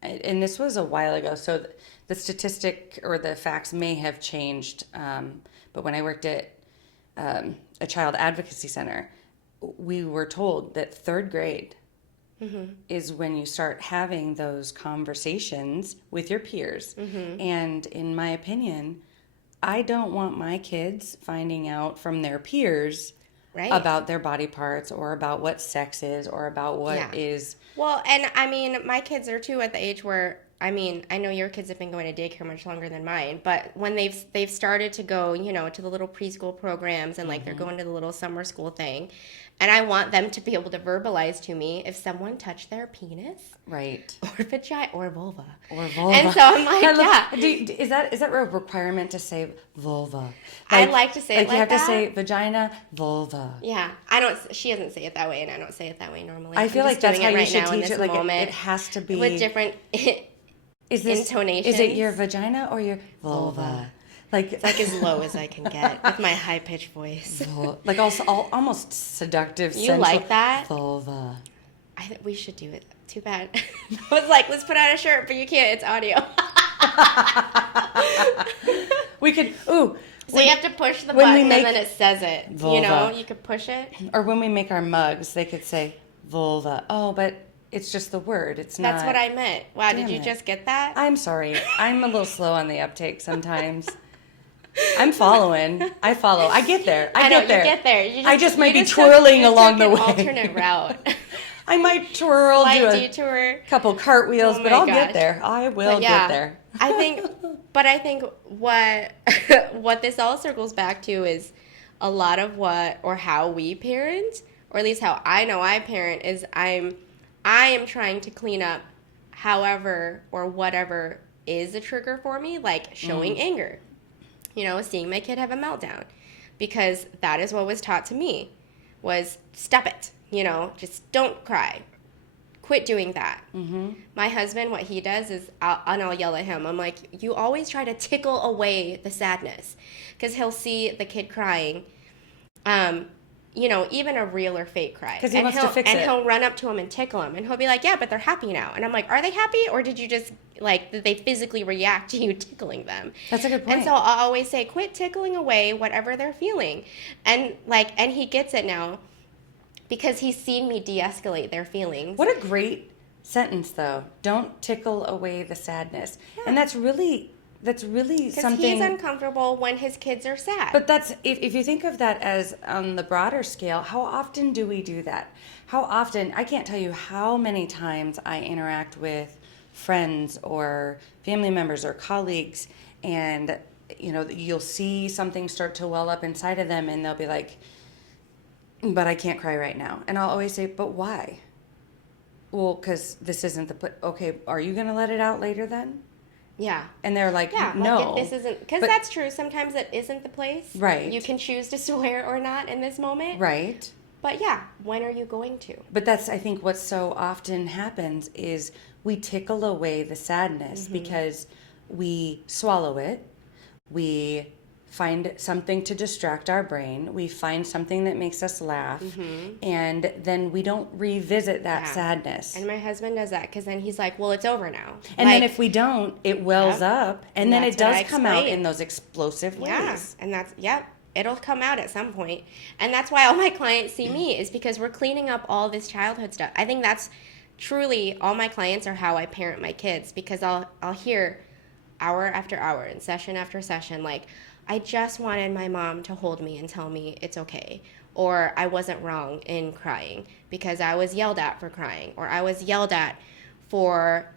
and this was a while ago, so the statistic or the facts may have changed. But when I worked at a child advocacy center, we were told that 3rd grade is when you start having those conversations with your peers. And in my opinion, I don't want my kids finding out from their peers Right. about their body parts or about what sex is or about what is. Well, and I mean, my kids are too at the age where, I mean, I know your kids have been going to daycare much longer than mine, but when they've started to go, you know, to the little preschool programs and like they're going to the little summer school thing, and I want them to be able to verbalize to me if someone touched their penis, Right. or vagina, or vulva, Or vulva. and so I'm like, Is that a requirement to say vulva? I like to say it like you have that. to say vagina, vulva. Yeah, I don't. She doesn't say it that way, and I don't say it that way normally. I feel like that's how you should teach it. Like it has to be with different intonations. Is it your vagina or your vulva? Like it's like as low as I can get with my high pitched voice. Like also almost seductive. You like that? Vulva. I think we should do it. Too bad. I was like, let's put on a shirt, but you can't. It's audio. We could. Ooh. So you have to push the button and then it says it. Vulva. You know, you could push it. Or when we make our mugs, they could say vulva. Oh, but it's just the word. It's not. That's what I meant. Wow, Damn did you it. just get that? I'm sorry. I'm a little slow on the uptake sometimes. I'm following. I follow. I get there. I know, get there. You get there. I just might be twirling along the way. Alternate route. I might twirl, do a detour. couple cartwheels, but I'll gosh. get there. I will get there. I think what what this all circles back to is a lot of what or how we parent, or at least how I know I parent, is I am trying to clean up however or whatever is a trigger for me, like showing anger. You know, seeing my kid have a meltdown, because that is what was taught to me, was stop it. You know, just don't cry. Quit doing that. Mm-hmm. My husband, what he does is, I'll yell at him. I'm like, you always try to tickle away the sadness, because he'll see the kid crying, you know, even a real or fake cry. Because he wants to fix it. And he'll run up to him and tickle him, and he'll be like, yeah, but they're happy now. And I'm like, are they happy, or did you just, like, did they physically react to you tickling them? That's a good point. And so I'll always say, quit tickling away whatever they're feeling. And, like, and he gets it now, because he's seen me de-escalate their feelings. What a great sentence, though. Don't tickle away the sadness. Yeah. And that's really something. Because he's uncomfortable when his kids are sad. But that's, if you think of that as on the broader scale, how often do we do that? How often, I can't tell you how many times I interact with friends or family members or colleagues, and, you know, you'll see something start to well up inside of them, and they'll be like, but I can't cry right now. And I'll always say, but why? Well, because this isn't the okay, are you going to let it out later then? Yeah. And they're like, yeah, no. Like this isn't, because that's true. Sometimes it isn't the place. Right. You can choose to swear or not in this moment. Right. But yeah, when are you going to? But that's, I think, what so often happens is we tickle away the sadness because we swallow it. We find something to distract our brain. We find something that makes us laugh. And then we don't revisit that sadness. And my husband does that, because then he's like, well, it's over now. And then if we don't, it wells up. And then it does come out in those explosive ways. Yeah. And that's, it'll come out at some point. And that's why all my clients see me, is because we're cleaning up all this childhood stuff. I think that's truly, all my clients are how I parent my kids, because I'll hear hour after hour and session after session, like, I just wanted my mom to hold me and tell me it's okay. Or I wasn't wrong in crying because I was yelled at for crying. Or I was yelled at for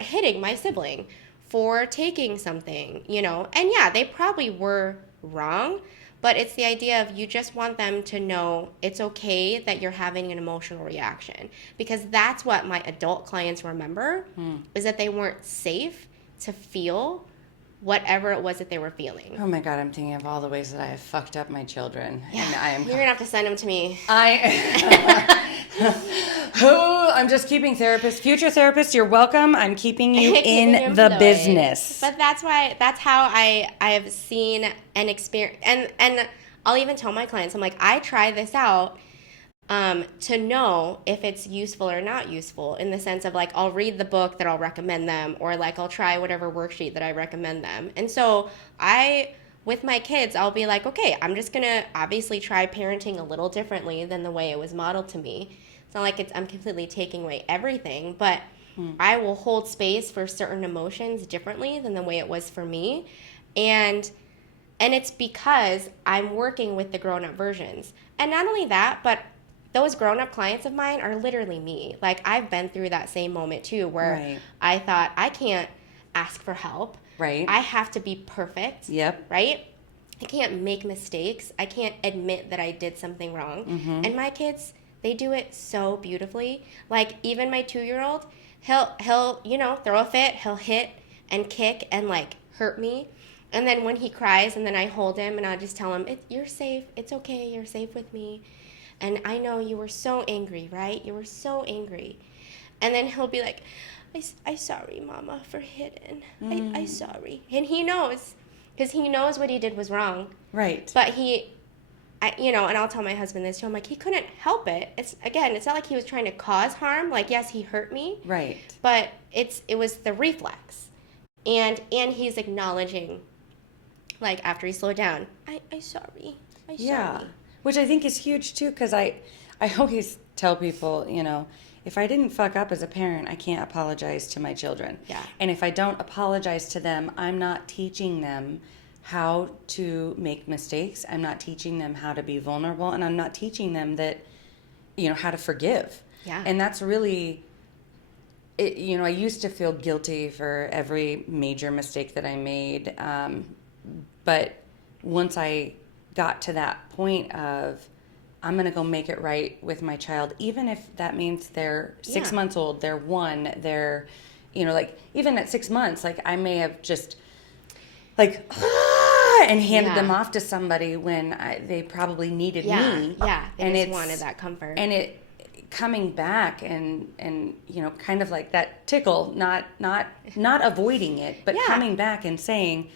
hitting my sibling, for taking something, you know. And yeah, they probably were wrong, but it's the idea of, you just want them to know it's okay that you're having an emotional reaction. Because that's what my adult clients remember, is that they weren't safe to feel whatever it was that they were feeling. Oh my God, I'm thinking of all the ways that I have fucked up my children. Yeah. And I am. You're going to have to send them to me. I'm just keeping therapists. Future therapists, you're welcome. I'm keeping you in the business. But that's how I have seen and experienced. And I'll even tell my clients, I'm like, I try this out to know if it's useful or not useful, in the sense of, like, I'll read the book that I'll recommend them, or like I'll try whatever worksheet that I recommend them. And so with my kids, I'll be like, okay, I'm just going to obviously try parenting a little differently than the way it was modeled to me. It's not like I'm completely taking away everything, but I will hold space for certain emotions differently than the way it was for me. And And it's because I'm working with the grown-up versions. And not only that, but those grown-up clients of mine are literally me. Like, I've been through that same moment too, where Right. I thought, I can't ask for help. Right. I have to be perfect. Yep. Right? I can't make mistakes. I can't admit that I did something wrong. Mm-hmm. And my kids, they do it so beautifully. Like, even my 2-year-old, he'll throw a fit, he'll hit and kick and, like, hurt me. And then when he cries, and then I hold him and I just tell him, you're safe. It's okay. You're safe with me. And I know you were so angry, right? You were so angry. And then he'll be like, I sorry, Mama, for hitting. I sorry. And he knows, because he knows what he did was wrong. Right. But and I'll tell my husband this too. I'm like, he couldn't help it. It's not like he was trying to cause harm. Like, yes, he hurt me. Right. But it was the reflex. And he's acknowledging, like, after he slowed down, I sorry. Yeah. Which I think is huge too, because I always tell people, if I didn't fuck up as a parent, I can't apologize to my children. Yeah. And if I don't apologize to them, I'm not teaching them how to make mistakes. I'm not teaching them how to be vulnerable, and I'm not teaching them that, how to forgive. Yeah. And that's really, I used to feel guilty for every major mistake that I made. But once I got to that point of, I'm going to go make it right with my child, even if that means they're 6 months old, they're 1, they're, even at 6 months, like, I may have just, and handed them off to somebody when they probably needed me. Yeah, and just wanted that comfort. And it coming back and kind of like that tickle, not avoiding it, but coming back and saying,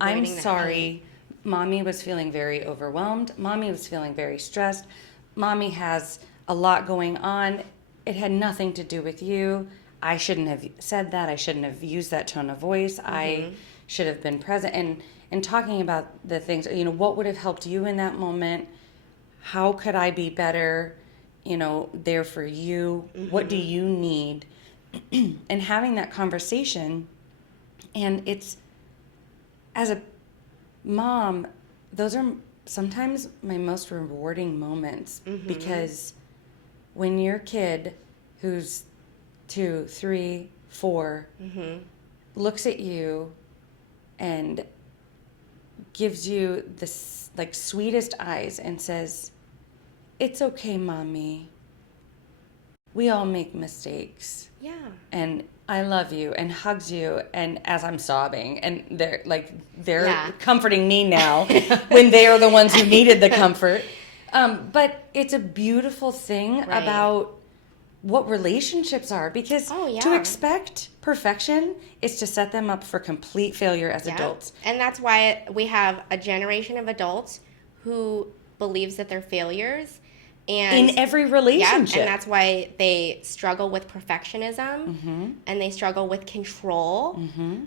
I'm sorry. Mommy was feeling very overwhelmed. Mommy was feeling very stressed. Mommy has a lot going on. It had nothing to do with you. I shouldn't have said that. I shouldn't have used that tone of voice. Mm-hmm. I should have been present. And talking about the things, what would have helped you in that moment? How could I be better, there for you? Mm-hmm. What do you need? And having that conversation. And it's, as a Mom, those are sometimes my most rewarding moments, because when your kid, who's 2, 3, 4, looks at you and gives you this, like, sweetest eyes and says, it's okay, Mommy. We all make mistakes. Yeah. And I love you, and hugs you, and as I'm sobbing, and they're comforting me now when they are the ones who needed the comfort. But it's a beautiful thing about what relationships are, because to expect perfection is to set them up for complete failure as adults. And that's why we have a generation of adults who believes that they're failures. And in every relationship. And that's why they struggle with perfectionism, and they struggle with control.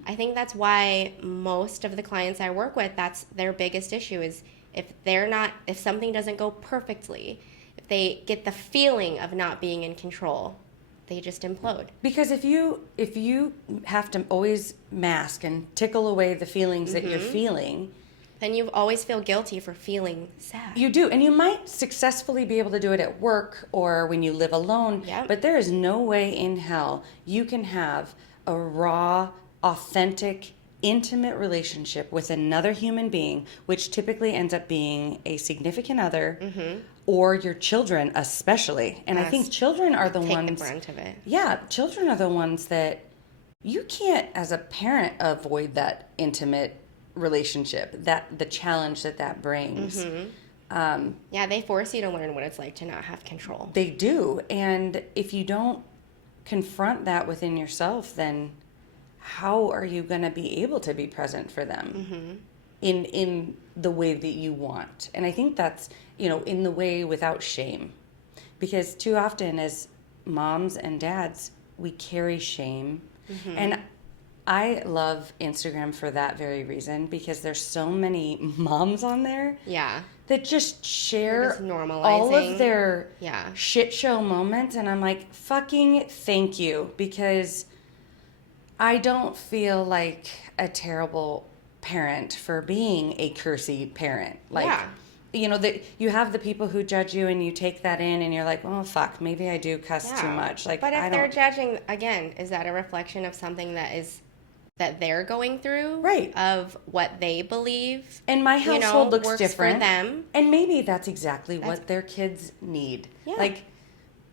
I think that's why most of the clients I work with, that's their biggest issue, is if something doesn't go perfectly, if they get the feeling of not being in control, they just implode. Because if you have to always mask and tickle away the feelings that you're feeling, then you always feel guilty for feeling sad. You do. And you might successfully be able to do it at work or when you live alone. Yep. But there is no way in hell you can have a raw, authentic, intimate relationship with another human being, which typically ends up being a significant other or your children especially. And I think children are the ones... Take the brunt of it. Yeah, children are the ones that you can't, as a parent, avoid that intimate relationship, that the challenge that brings. They force you to learn what it's like to not have control. They do. And if you don't confront that within yourself, then how are you going to be able to be present for them in the way that you want? And I think that's, in the way without shame. Because too often as moms and dads, we carry shame. And I love Instagram for that very reason, because there's so many moms on there that just share all of their shit show moments. And I'm like, fucking thank you, because I don't feel like a terrible parent for being a cursy parent. Like, Yeah. you know, that you have the people who judge you and you take that in and you're like, oh, fuck, maybe I do cuss too much. Like, but if I they're don't... judging, again, is that a reflection of something that they're going through? Right. Of what they believe? And my household looks works different. for them. And maybe that's exactly what their kids need. Yeah. Like,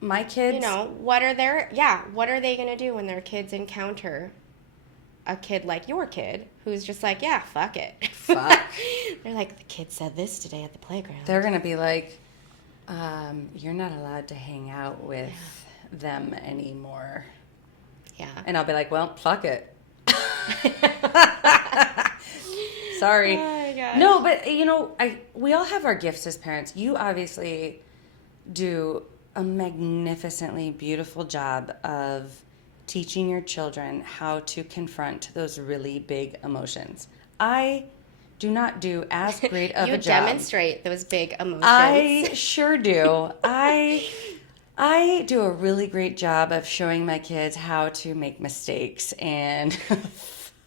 my kids... You know, what are they going to do when their kids encounter a kid like your kid who's just like, yeah, fuck it. Fuck. They're like, the kid said this today at the playground. They're going to be like, you're not allowed to hang out with them anymore. Yeah. And I'll be like, well, fuck it. Sorry. Oh my gosh. No, but, you know, we all have our gifts as parents. You obviously do a magnificently beautiful job of teaching your children how to confront those really big emotions. I do not do as great of a job. You demonstrate those big emotions. I sure do. I do a really great job of showing my kids how to make mistakes and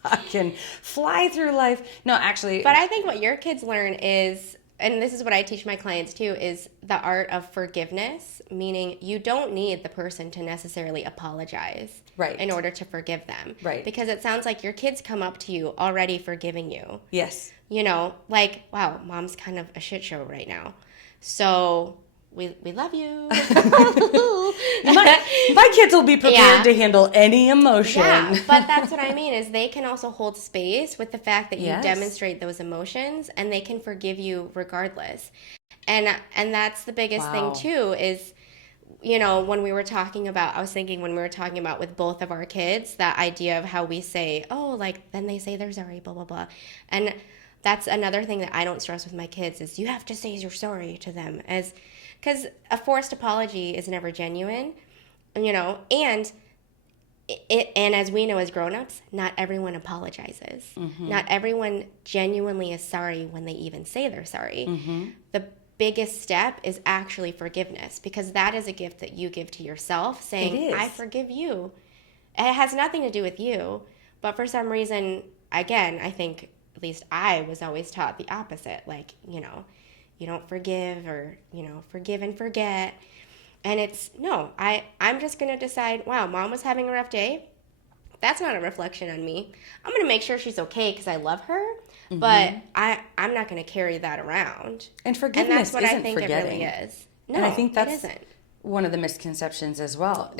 fucking fly through life. No, actually. But I think what your kids learn is, and this is what I teach my clients too, is the art of forgiveness, meaning you don't need the person to necessarily apologize in order to forgive them. Right. Because it sounds like your kids come up to you already forgiving you. Yes. You know, like, wow, mom's kind of a shit show right now. So we love you. my kids will be prepared to handle any emotion. Yeah, but that's what I mean is they can also hold space with the fact that you Yes. demonstrate those emotions, and they can forgive you regardless. And that's the biggest thing too is, you know, when we were talking about, I was thinking when we were talking about with both of our kids, that idea of how we say, oh, like, then they say they're sorry, blah, blah, blah. And that's another thing that I don't stress with my kids is you have to say you're sorry to them, because a forced apology is never genuine, you know, and as we know as grown-ups, not everyone apologizes. Mm-hmm. Not everyone genuinely is sorry when they even say they're sorry. Mm-hmm. The biggest step is actually forgiveness, because that is a gift that you give to yourself, saying, I forgive you. It has nothing to do with you, but for some reason, again, I think, at least I was always taught the opposite, like, you know, you don't forgive, or, you know, forgive and forget. And it's, no, I'm just going to decide, wow, mom was having a rough day. That's not a reflection on me. I'm going to make sure she's okay because I love her, but I'm not going to carry that around. And forgiveness isn't isn't think forgetting. It really is. No, and I think that's it isn't. one of the misconceptions as well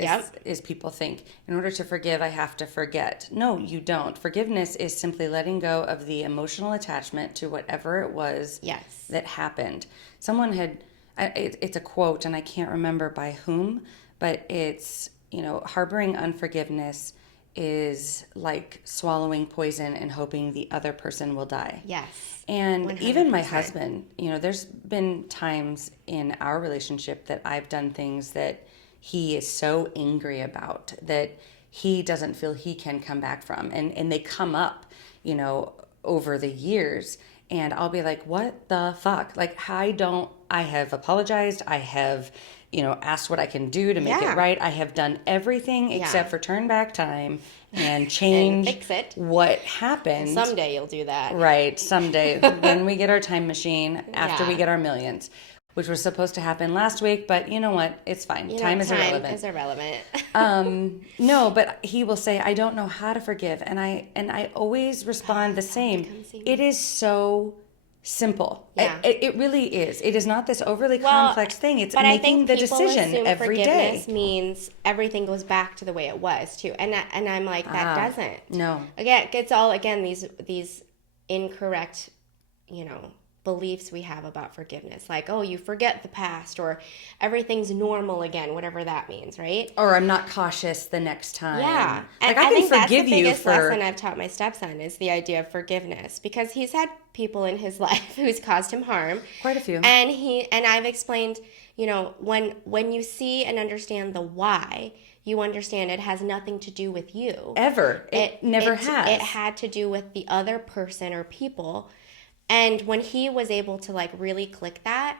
is people think, in order to forgive, I have to forget. No, you don't. Forgiveness is simply letting go of the emotional attachment to whatever it was that happened. Someone had, it's a quote, and I can't remember by whom, but it's, you know, harboring unforgiveness is like swallowing poison and hoping the other person will die. Yes. And 100%. Even my husband, you know, there's been times in our relationship that I've done things that he is so angry about that he doesn't feel he can come back from. And they come up, you know, over the years. And I'll be like, what the fuck? Like, I have apologized. I have, you know, asked what I can do to make it right. I have done everything except for turn back time and change and fix it. What happened. Someday you'll do that. Right. Someday when we get our time machine after we get our millions, which was supposed to happen last week, but you know what? It's fine. Time is irrelevant. No, but he will say, I don't know how to forgive. And I always respond the same. It is so simple. Yeah. It really is. It is not this overly complex thing. It's making the decision every day. Forgiveness means everything goes back to the way it was too. And I'm like, that doesn't. No. Again, it's all, these incorrect, you know, beliefs we have about forgiveness. Like, oh, you forget the past, or everything's normal again, whatever that means, right? Or I'm not cautious the next time. Yeah. Like, and I think can forgive that's the you biggest for... lesson I've taught my stepson is the idea of forgiveness, because he's had people in his life who's caused him harm. Quite a few. And I've explained, you know, when you see and understand the why, you understand it has nothing to do with you. Ever. It never has. It had to do with the other person or people. And when he was able to like really click that,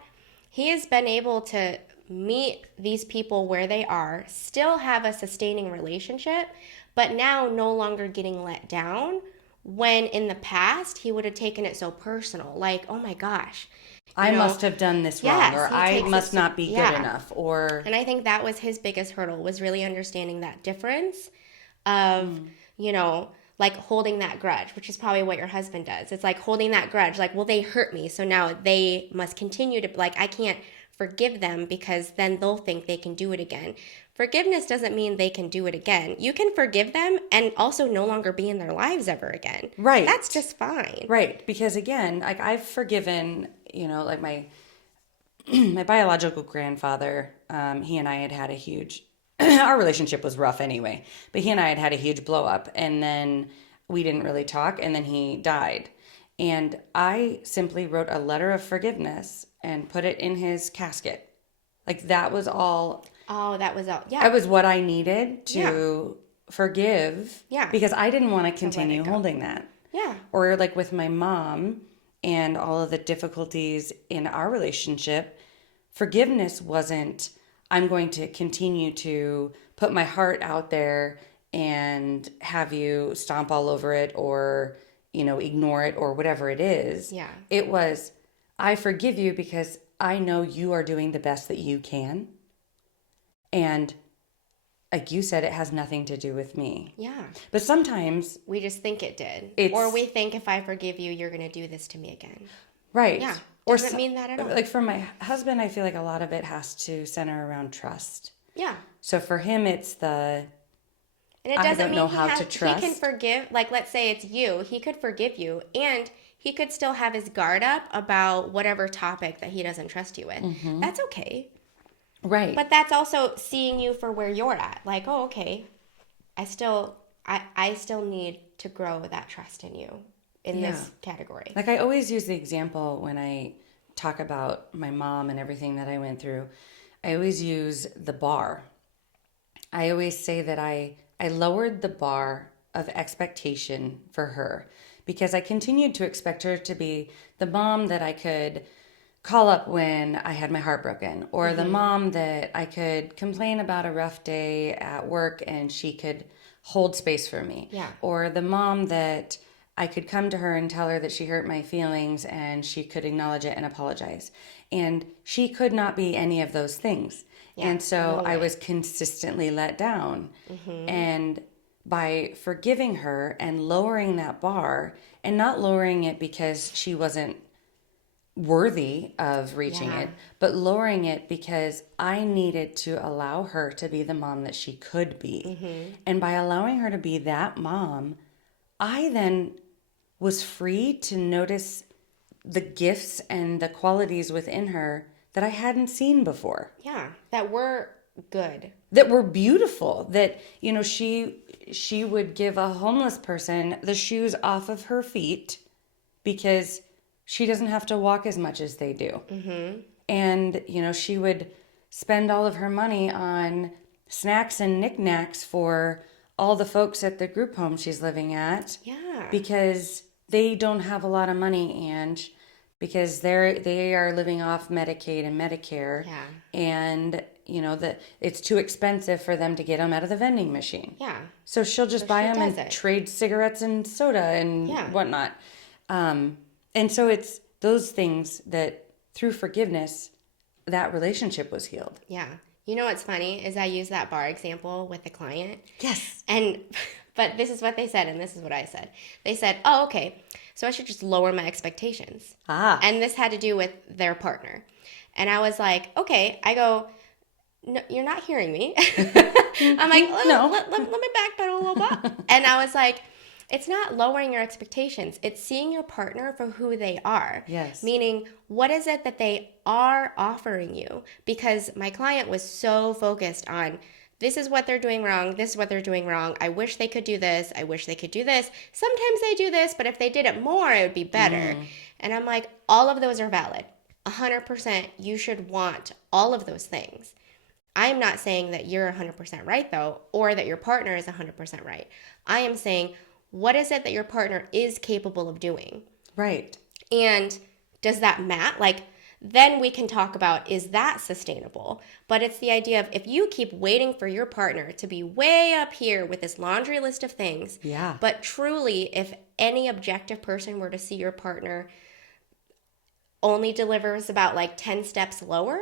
he has been able to meet these people where they are, still have a sustaining relationship, but now no longer getting let down when in the past he would have taken it so personal, like, oh my gosh, I must have done this wrong, or I must not be good enough, or... And I think that was his biggest hurdle, was really understanding that difference of, you know, like holding that grudge, which is probably what your husband does. It's like holding that grudge, like, well, they hurt me, so now they must continue to, like, I can't forgive them because then they'll think they can do it again. Forgiveness doesn't mean they can do it again. You can forgive them and also no longer be in their lives ever again. Right. That's just fine. Right. Because again, like, I've forgiven, you know, like my my biological grandfather, he and I had a huge, our relationship was rough anyway, but he and I had a huge blow up, and then we didn't really talk, and then he died. And I simply wrote a letter of forgiveness and put it in his casket. Like, that was all. Oh, that was all. Yeah. That was what I needed to forgive. Yeah. Because I didn't want to continue holding that. Yeah. Or like with my mom and all of the difficulties in our relationship, forgiveness wasn't, I'm going to continue to put my heart out there and have you stomp all over it, or, you know, ignore it, or whatever it is. Yeah. It was, I forgive you because I know you are doing the best that you can. And like you said, it has nothing to do with me. Yeah. But sometimes we just think it did. It's, or we think, if I forgive you, you're going to do this to me again. Right. Yeah. Or doesn't mean that at all. Like for my husband, I feel like a lot of it has to center around trust. Yeah. So for him, it's the, and it doesn't I don't mean know how to trust. He can forgive, like, let's say it's you, he could forgive you, and he could still have his guard up about whatever topic that he doesn't trust you with. Mm-hmm. That's okay. Right. But that's also seeing you for where you're at. Like, oh, okay, I still need to grow that trust in you in this category. Like, I always use the example when I talk about my mom and everything that I went through. I always use the bar. I always say that I lowered the bar of expectation for her, because I continued to expect her to be the mom that I could call up when I had my heart broken, or the mom that I could complain about a rough day at work and she could hold space for me. Yeah. Or the mom that I could come to her and tell her that she hurt my feelings and she could acknowledge it and apologize. And she could not be any of those things. Yeah, and so I was consistently let down. Mm-hmm. And by forgiving her and lowering that bar, and not lowering it because she wasn't worthy of reaching it, but lowering it because I needed to allow her to be the mom that she could be. Mm-hmm. And by allowing her to be that mom, I then was free to notice the gifts and the qualities within her that I hadn't seen before. Yeah, that were good. That were beautiful. That, you know, she would give a homeless person the shoes off of her feet because she doesn't have to walk as much as they do. Mm-hmm. And, you know, she would spend all of her money on snacks and knickknacks for all the folks at the group home she's living at. Yeah. Because they don't have a lot of money, and because they are living off Medicaid and Medicare. Yeah. And, you know, it's too expensive for them to get them out of the vending machine. Yeah. So she'll just buy them and trade cigarettes and soda and whatnot. And so it's those things that through forgiveness, that relationship was healed. Yeah. You know what's funny is I use that bar example with the client. Yes. But this is what they said, and this is what I said. They said, oh, okay, so I should just lower my expectations. And this had to do with their partner. And I was like, okay. I go, no, you're not hearing me. I'm like, no. Let me backpedal a little bit. And I was like, it's not lowering your expectations. It's seeing your partner for who they are. Yes. Meaning, what is it that they are offering you? Because my client was so focused on, this is what they're doing wrong. This is what they're doing wrong. I wish they could do this. I wish they could do this. Sometimes they do this, but if they did it more, it would be better. And I'm like, all of those are valid. 100%. You should want all of those things. I'm not saying that you're 100% right, though, or that your partner is 100% right. I am saying, what is it that your partner is capable of doing? Right. And does that match? Like, then we can talk about, is that sustainable? But it's the idea of, if you keep waiting for your partner to be way up here with this laundry list of things, Yeah. but truly, if any objective person were to see your partner only delivers about like 10 steps lower,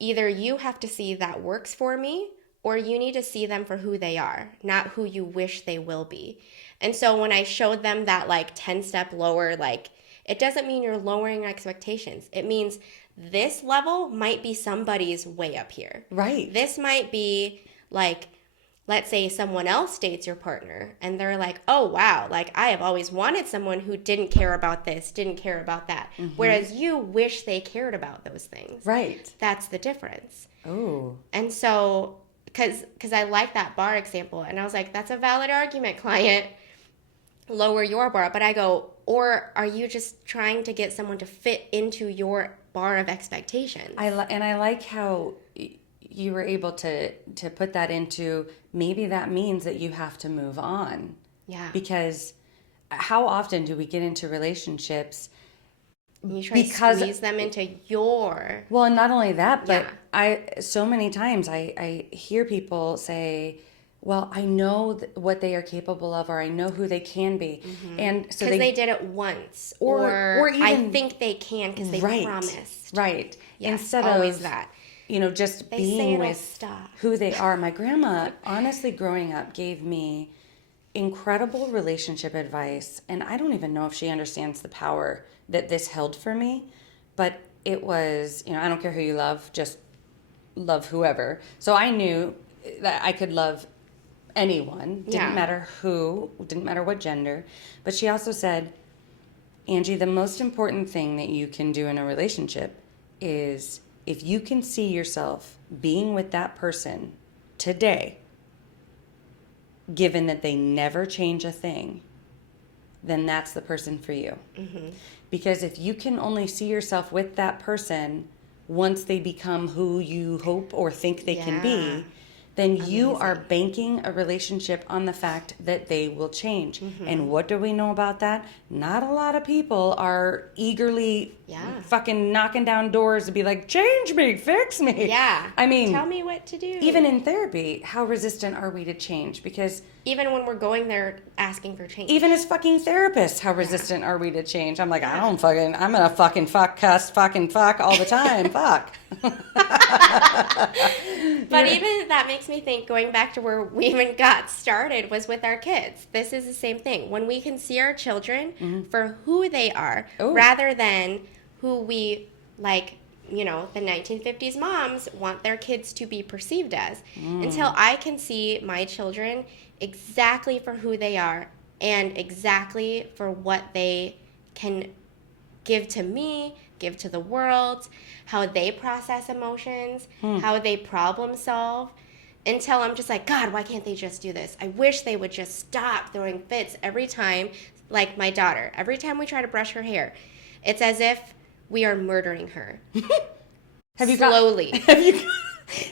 either you have to see that works for me, or you need to see them for who they are, not who you wish they will be. And so when I showed them that like 10 step lower, like, it doesn't mean you're lowering expectations. It means this level might be somebody's way up here. Right. This might be like, let's say someone else dates your partner and they're like, oh, wow, like I have always wanted someone who didn't care about this, didn't care about that. Mm-hmm. Whereas you wish they cared about those things. Right. That's the difference. Oh. And so, because I like that bar example, and I was like, that's a valid argument, client. Lower your bar. But I go, or are you just trying to get someone to fit into your bar of expectations? And I like how you were able to put that into, maybe that means that you have to move on. Yeah. Because how often do we get into relationships you try to squeeze them into your... Well, and not only that, but so many times I hear people say, well, I know what they are capable of, or I know who they can be. Mm-hmm. And so because they did it once, or even, I think they can because they promised. Right. Yes, instead always of that. Just they being with who they are. My grandma, honestly, growing up, gave me incredible relationship advice, and I don't even know if she understands the power that this held for me, but it was, I don't care who you love, just love whoever. So I knew that I could love anyone, didn't matter who, didn't matter what gender. But she also said, Angee, the most important thing that you can do in a relationship is, if you can see yourself being with that person today, given that they never change a thing, then that's the person for you. Mm-hmm. Because if you can only see yourself with that person once they become who you hope or think they can be, then you are banking a relationship on the fact that they will change. Mm-hmm. And what do we know about that? Not a lot of people are eagerly fucking knocking down doors to be like, change me, fix me. Yeah. I mean, tell me what to do. Even in therapy, how resistant are we to change? Because even when we're going there asking for change. Even as fucking therapists, how resistant are we to change? I'm like, I'm gonna fucking fuck, cuss, fucking fuck all the time. Fuck. But even that makes me think, going back to where we even got started, was with our kids. This is the same thing. When we can see our children for who they are, rather than who we, like, the 1950s moms want their kids to be perceived as. Until I can see my children exactly for who they are and exactly for what they can give to me, give to the world, how they process emotions, how they problem solve, until I'm just like, God, why can't they just do this? I wish they would just stop throwing fits every time. Like my daughter, every time we try to brush her hair, it's as if we are murdering her. Slowly.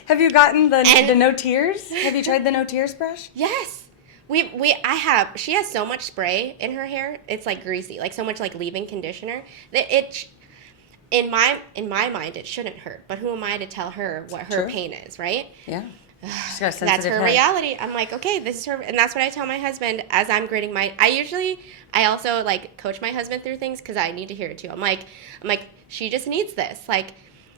Have you gotten the no tears? Have you tried the no tears brush? Yes. I have. She has so much spray in her hair. It's like greasy, like so much like leave-in conditioner that in my mind it shouldn't hurt. But who am I to tell her what her pain is, right? Yeah. That's her reality. I'm like, okay, this is her, and that's what I tell my husband as I'm grading my. I also like coach my husband through things because I need to hear it too. I'm like, she just needs this. Like,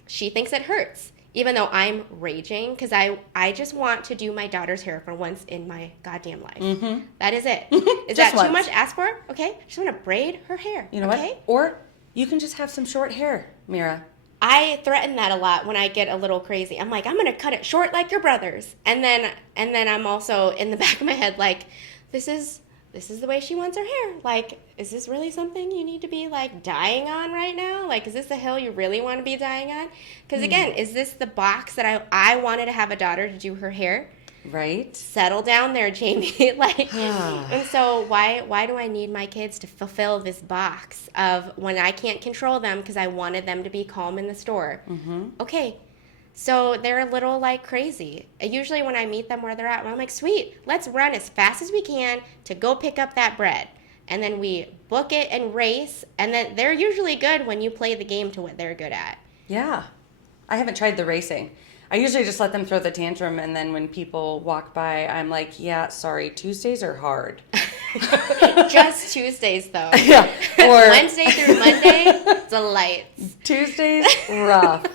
she thinks it hurts, even though I'm raging because I just want to do my daughter's hair for once in my goddamn life. Mm-hmm. That is it. Is that too much asked for? Okay, I just want to braid her hair. You know what? Or you can just have some short hair, Mira. I threaten that a lot when I get a little crazy. I'm like, I'm going to cut it short like your brothers. And then I'm also in the back of my head like, this is the way she wants her hair. Like, is this really something you need to be like dying on right now? Like, is this the hill you really want to be dying on? Because again, is this the box that I wanted to have a daughter to do her hair? Right. Settle down there, Jamie. Like, and so why do I need my kids to fulfill this box of when I can't control them because I wanted them to be calm in the store? Mm-hmm. Okay, so they're a little like crazy. Usually when I meet them where they're at, I'm like, sweet, let's run as fast as we can to go pick up that bread. and then we book it and race, and then they're usually good when you play the game to what they're good at. Yeah. I haven't tried the racing. I usually just let them throw the tantrum, and then when people walk by, I'm like, yeah, sorry, Tuesdays are hard. Just Tuesdays, though. Yeah. Or Wednesday through Monday, delights. Tuesdays, rough.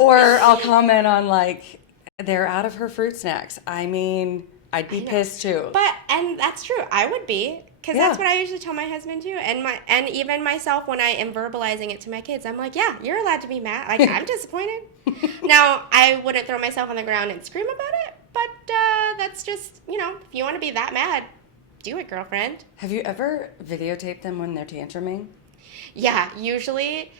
Or I'll comment on, like, they're out of her fruit snacks. I mean, I'd be pissed too. And that's true. I would be. Because that's what I usually tell my husband too, and even myself when I am verbalizing it to my kids. I'm like, yeah, you're allowed to be mad. Like, I'm disappointed. Now, I wouldn't throw myself on the ground and scream about it, but that's just, if you want to be that mad, do it, girlfriend. Have you ever videotaped them when they're tantruming? Yeah, usually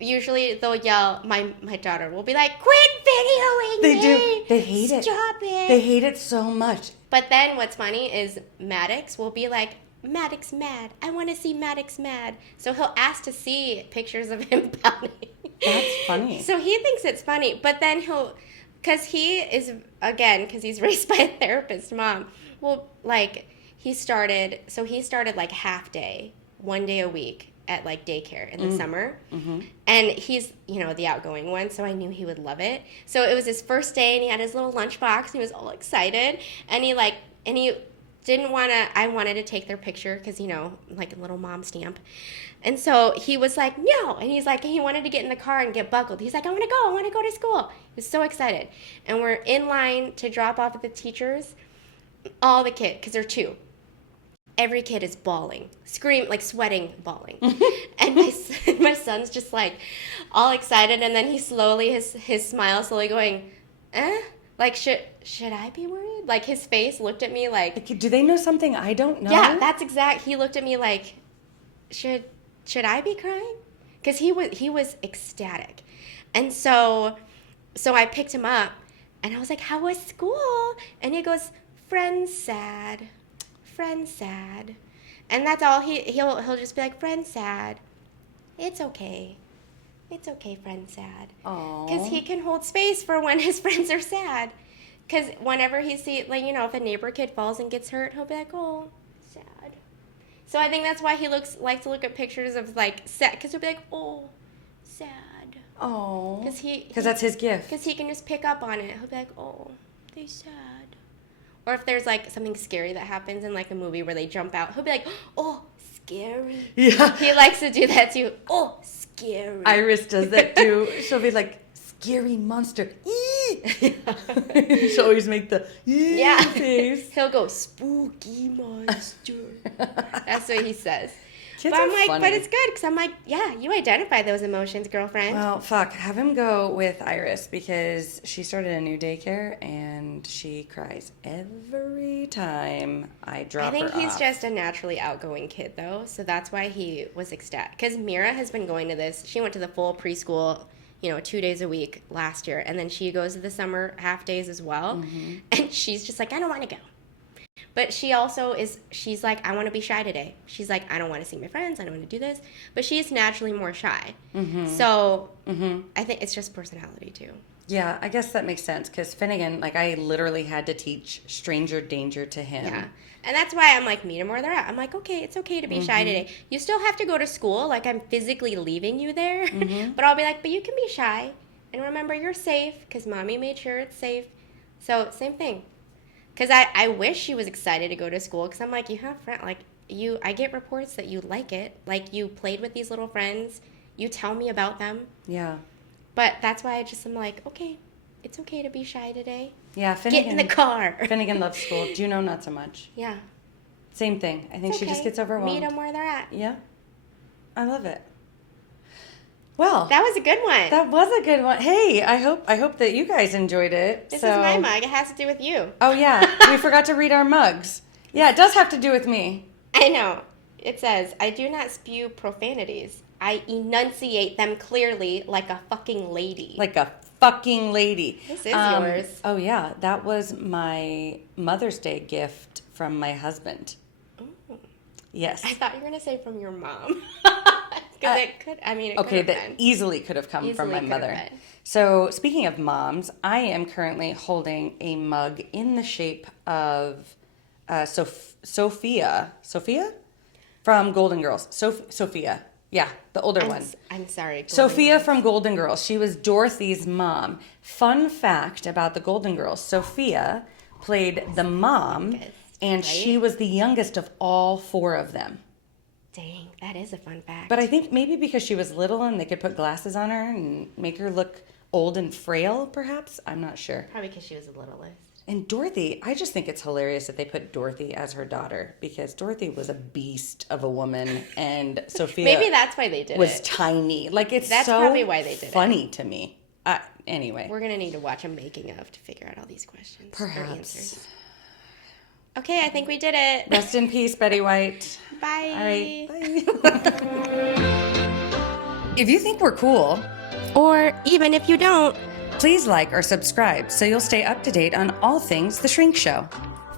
they'll yell. My daughter will be like, "Quit videoing They me! do. They hate it. Stop it!" They hate it so much. But then what's funny is Maddox will be like, Maddox mad. I want to see Maddox mad. So he'll ask to see pictures of him pouting. That's funny. So he thinks it's funny, but then because he's raised by a therapist mom. Well, like he started like half day, 1 day a week at like daycare in the summer. Mm-hmm. And he's, the outgoing one, so I knew he would love it. So it was his first day and he had his little lunchbox and he was all excited. And he didn't want to, I wanted to take their picture because, like a little mom stamp. And so he was like, no. And he's like, he wanted to get in the car and get buckled. He's like, I want to go to school. He was so excited. And we're in line to drop off at the teachers. All the kids, because there are two. Every kid is bawling, sweating, bawling. And my son's just like all excited. And then he slowly, his smile slowly going, like, should I be worried? Like, his face looked at me like... Do they know something I don't know? Yeah, that's exact. He looked at me like, should I be crying? Because he was ecstatic. And so I picked him up, and I was like, how was school? And he goes, friend's sad. And that's all. He'll just be like, friend's sad. It's okay. It's okay, friend's sad. Because he can hold space for when his friends are sad. Because whenever he sees, if a neighbor kid falls and gets hurt, he'll be like, oh, sad. So I think that's why he likes to look at pictures of, sad. Because he'll be like, oh, sad. Oh. Because that's his gift. Because he can just pick up on it. He'll be like, oh, they sad. Or if there's, something scary that happens in, a movie where they jump out, he'll be like, oh, scary. Yeah. He likes to do that, too. Oh, scary. Iris does that, too. She'll be like, scary monster. She'll always make the face. He'll go, spooky monster. That's what he says. Kids but I'm are like, funny. but it's good because I'm like, yeah, you identify those emotions, girlfriend. Well, fuck. Have him go with Iris because she started a new daycare and she cries every time I drop her off. I think he's just a naturally outgoing kid, though, so that's why he was ecstatic. Because Mira has been going to this. She went to the full preschool, 2 days a week last year, and then she goes to the summer half days as well. Mm-hmm. And she's just like, I don't want to go. But she also she's like, I want to be shy today. She's like, I don't want to see my friends. I don't want to do this. But she's naturally more shy. Mm-hmm. So I think it's just personality, too. Yeah, I guess that makes sense. Because Finnegan, I literally had to teach stranger danger to him. Yeah. And that's why I'm like, meet them where they're at. I'm like, okay, it's okay to be shy today. You still have to go to school. I'm physically leaving you there. Mm-hmm. But I'll be like, but you can be shy. And remember, you're safe because Mommy made sure it's safe. So same thing. Because I wish she was excited to go to school because I'm like, you have friends. I get reports that you like it. You played with these little friends. You tell me about them. Yeah. But that's why I'm like, okay, it's okay to be shy today. Yeah, Finnegan. Get in the car. Finnegan loves school. Juno, not so much. Yeah. Same thing. I think she just gets overwhelmed. Meet them where they're at. Yeah. I love it. Well, that was a good one. That was a good one. Hey, I hope that you guys enjoyed it. This is my mug. It has to do with you. Oh yeah, we forgot to read our mugs. Yeah, it does have to do with me. I know. It says, I do not spew profanities. I enunciate them clearly like a fucking lady. Like a fucking lady. This is yours. Oh yeah, that was my Mother's Day gift from my husband. Ooh. Yes. I thought you were going to say from your mom. Because it could have easily could have come from my mother. So speaking of moms, I am currently holding a mug in the shape of Sophia from Golden Girls. Sophia. Yeah, the older one. I'm sorry. Sophia from Golden Girls. She was Dorothy's mom. Fun fact about the Golden Girls. Sophia played the mom, and she was the youngest of all 4 of them. Dang, that is a fun fact. But I think maybe because she was little and they could put glasses on her and make her look old and frail, perhaps? I'm not sure. Probably because she was the littlest. And Dorothy, I just think it's hilarious that they put Dorothy as her daughter because Dorothy was a beast of a woman and Sophia maybe that's why they did was tiny. Like that's probably why they did funny to me. Anyway. We're going to need to watch a making of to figure out all these questions. Perhaps. Or answers. Okay, I think we did it. Rest in peace, Betty White. Bye. All right. Bye. If you think we're cool, or even if you don't, please like or subscribe so you'll stay up to date on all things The Shrink Show.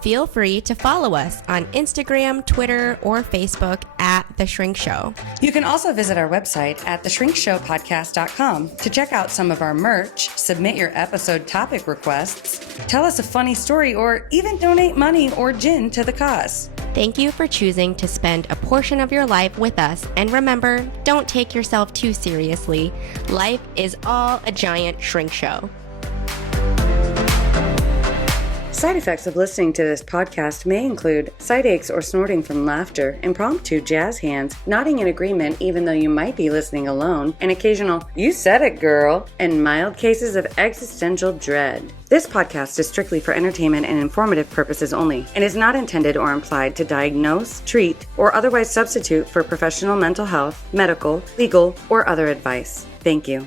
Feel free to follow us on Instagram, Twitter, or Facebook at The Shrink Show. You can also visit our website at theshrinkshowpodcast.com to check out some of our merch, submit your episode topic requests, tell us a funny story, or even donate money or gin to the cause. Thank you for choosing to spend a portion of your life with us. And remember, don't take yourself too seriously. Life is all a giant shrink show. Side effects of listening to this podcast may include side aches or snorting from laughter, impromptu jazz hands, nodding in agreement even though you might be listening alone, an occasional "you said it, girl," and mild cases of existential dread. This podcast is strictly for entertainment and informative purposes only and is not intended or implied to diagnose, treat, or otherwise substitute for professional mental health, medical, legal, or other advice. Thank you.